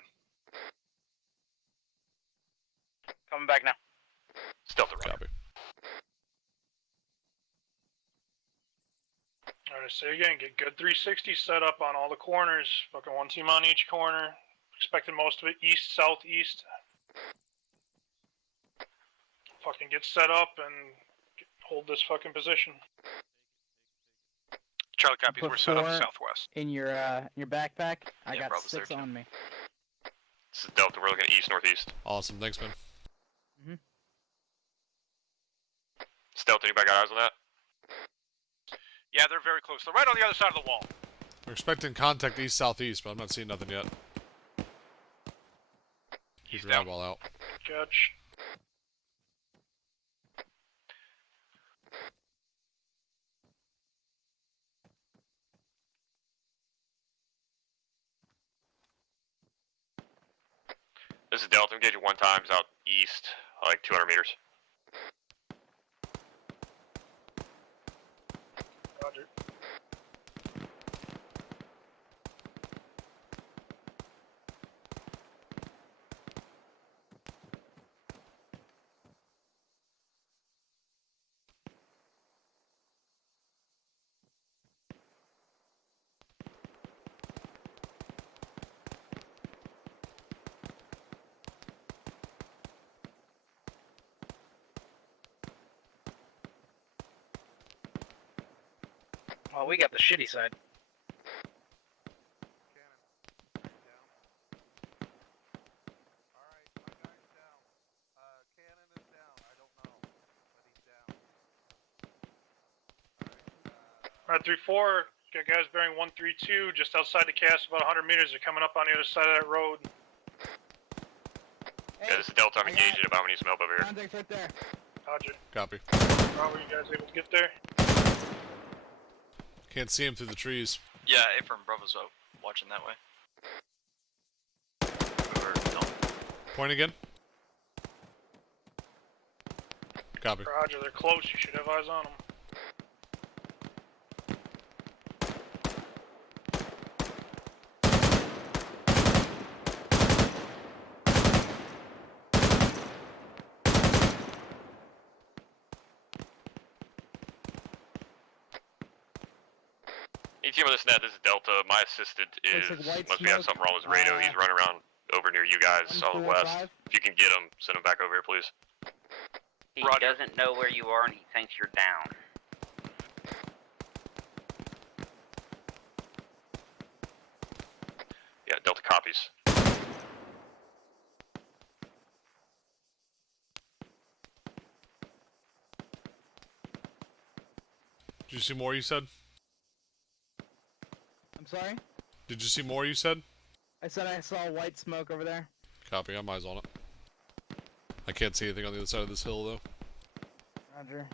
Coming back now. Delta, right. Copy. Alright, say again, get good 360 set up on all the corners. Fucking one team on each corner. Expecting most of it east, southeast. Fucking get set up and hold this fucking position. Charlie copies. Put We're set up 4 southwest. in your backpack. I Yeah, got Bravo 6 13. on me. This is Delta. We're looking at east northeast. Awesome. Thanks, man. Delta, anybody got eyes on that? Yeah, they're very close. They're right on the other side of the wall. We're expecting contact east southeast, but I'm not seeing nothing yet. Keep your eyeball out. Catch. This is Delta. Engage at 1 times out east, like 200 meters. Roger. Oh, we got the shitty side. Alright, 3-4. Got guys bearing 132 just outside the cast, about 100 meters. They're coming up on the other side of that road. Yeah, this is Delta. I'm engaging about when you smell up over here. Contacts right there. Roger. Copy. Bravo, you guys able to get there? Can't see him through the trees. Yeah, A-firm Bravo's watching that way. Over Delta. Point again. Copy. Roger, they're close. You should have eyes on them. Team on this net, this is Delta. My assistant is, must be having something wrong with his radio. He's running around over near you guys, southwest. If you can get him, send him back over here, please. He doesn't know where you are and he thinks you're down. Yeah, Delta copies. Did you see more, you said? I'm sorry? Did you see more, you said? I said I saw white smoke over there. Copy, I'm eyes on it. I can't see anything on the other side of this hill, though. Roger.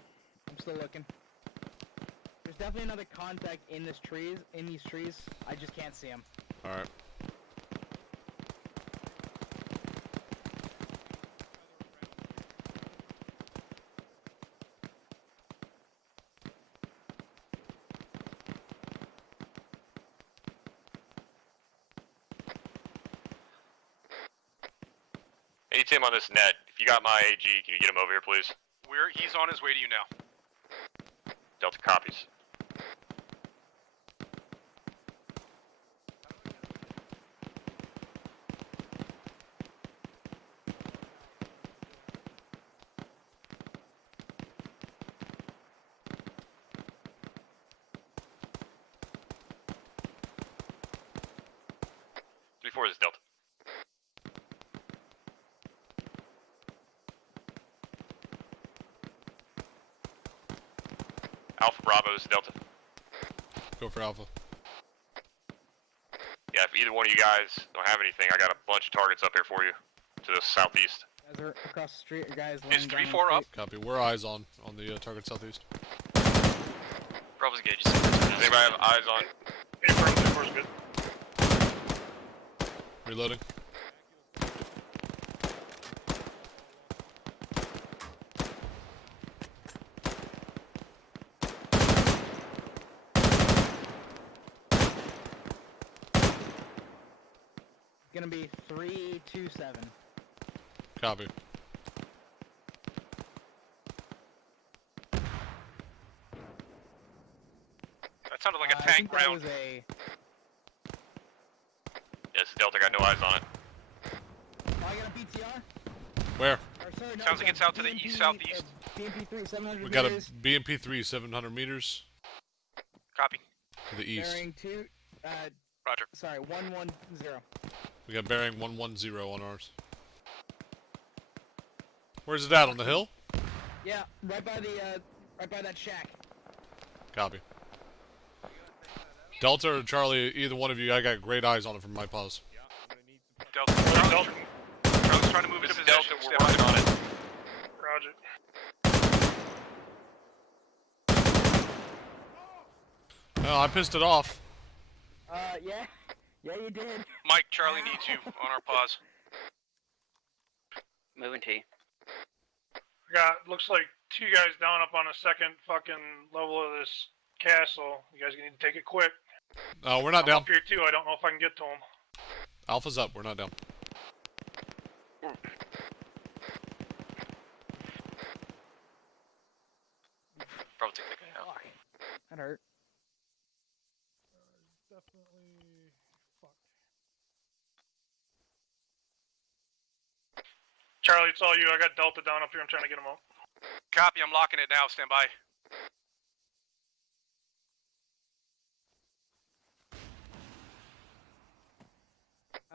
I'm still looking. There's definitely another contact in these trees. I just can't see him. Alright. Any team on this net, if you got my AG, can you get him over here, please? He's on his way to you now. Delta copies. This is Delta. Alpha Bravo, this is Delta. Go for Alpha. Yeah, if either one of you guys don't have anything, I got a bunch of targets up here for you to the southeast. Guys are across the street. Guys Is 3-4 up? Copy, we're eyes on the target southeast. Bravo's gauge. Does anybody have eyes on? A-firm, 3-4's good. Reloading. Gonna be 327. Copy. That sounded like a I tank think that round. was a... Yes, Delta, got no eyes on it. Oh, I got a BTR? Where? Or, sorry, no, Sounds like it's out to the BMP, east-southeast. BMP3, 700 We got a meters. BMP-3, 700 meters. Copy. To the east. Bearing 2, Roger. sorry, 110. We got bearing 110 on ours. Where's it at? On the hill? Yeah, right by the, right by that shack. Copy. Delta or Charlie, either one of you, I got great eyes on it from my pause. Delta. Charlie's trying to move into position. Delta, we're working on it. Roger. Oh, I pissed it off. Yeah. Yeah, you did. Mike, Charlie needs you on our pause. Moving T. Looks like 2 guys down up on the second fucking level of this castle. You guys need to take it quick. We're not I'm down. up here too. I don't know if I can get to them. Alpha's up. We're not down. Bravo, take that guy out. That hurt. Definitely fucked. Charlie, it's all you. I got Delta down up here. I'm trying to get him out. Copy, I'm locking it now. Stand by.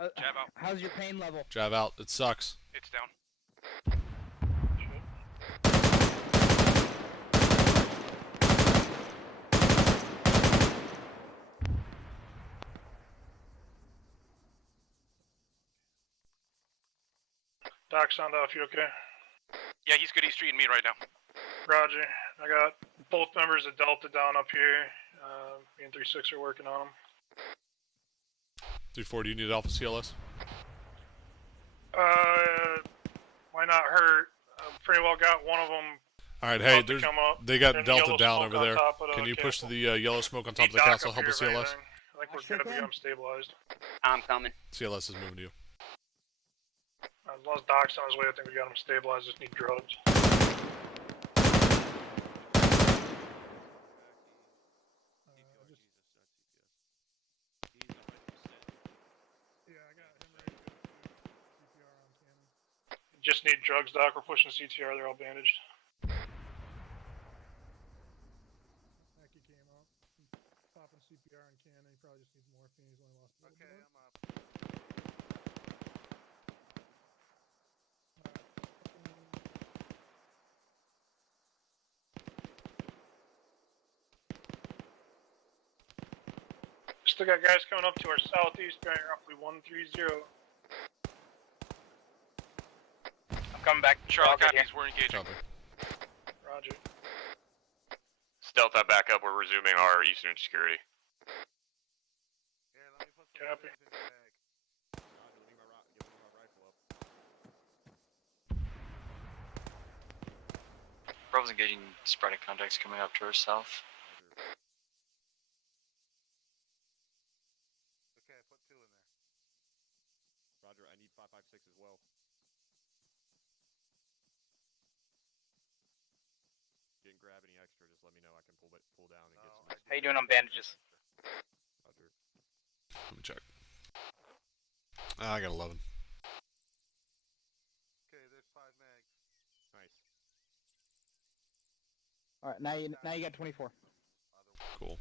Jab out. How's your pain level? Jab out. It sucks. It's down. Doc, sound off. You okay? Yeah, he's good. He's treating me right now. Roger. I got both members of Delta down up here. Me and 3-6 are working on them. 3-4, do you need Alpha CLS? Why not hurt? Pretty well got one of them. Alright, hey, about to come up. they got There's Delta yellow down smoke over on there. top of the Can you push to castle. the yellow smoke on top of the Doc castle? up Help here with if CLS. anything. I think we're gonna become stabilized. I'm coming. CLS is moving to you. As long as Doc's on his way, I think we got him stabilized. Just need drugs. Just need drugs, Doc. We're pushing CTR. They're all bandaged. Mackie came up. Popping CPR on Cannon. He probably just needs morphine. He's only lost a little bit. I'm up. Still got guys coming up to our southeast, bearing roughly 130. I'm coming back. Charlie copies. We're engaging. Copy. Roger. Stealth that back up. We're resuming our eastern security. Copy. Bravo's engaging sporadic contacts coming up to our south. Okay, I put 2 in there. Roger, I need 556 as well. Didn't grab any extra, just let me know. I can pull down and get some. How you doing on bandages? Roger. Let me check. I got 11. Okay, there's 5 mags. Nice. Alright, now you got 24. Cool.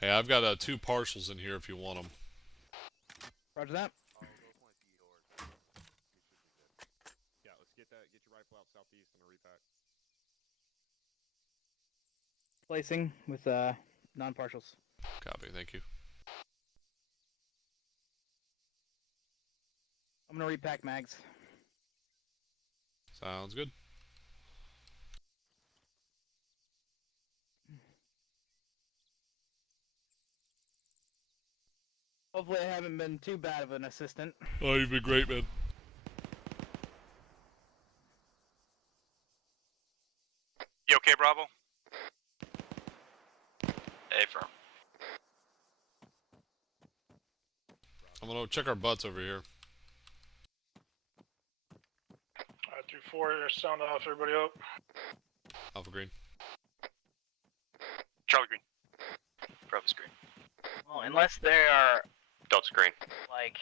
Hey, I've got 2 partials in here if you want them. Roger that. Yeah, let's get your rifle out southeast on a repack. Placing with non-partials. Copy, thank you. I'm gonna repack mags. Sounds good. Hopefully I haven't been too bad of an assistant. Oh, you've been great, man. You okay, Bravo? Hey, firm. I'm gonna check our butts over here. Alright, 3-4. Sound off. Everybody up. Alpha green. Charlie green. Bravo's green. Well, unless there are Delta green. like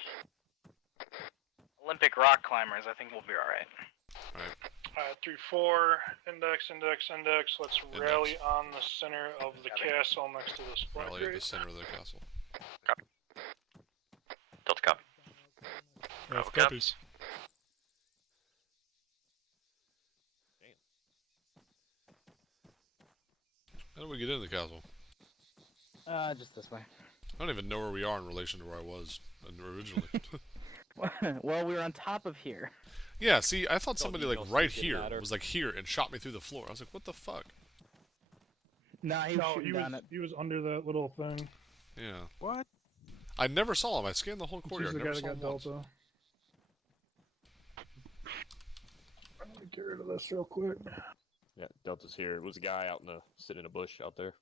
Olympic rock climbers, I think we'll be alright. Alright. 3-4. Index. Let's rally on the center of the castle next to the split Rally at the grate. center of the castle. Copy. Delta copy. Alpha copies. How do we get into the castle? Just this way. I don't even know where we are in relation to where I was originally. Well, we were on top of here. Yeah, see, I thought somebody like right sneak it here ladder. was like here and shot me through the floor. I was like, what the fuck? Nah, he was shooting down it. He was under that little thing. Yeah. What? I never saw him. I scanned the whole He's courtyard. the Never guy that saw him got once. Delta. Let me get rid of this real quick. Yeah, Delta's here. It was a guy out in the sitting in a bush out there.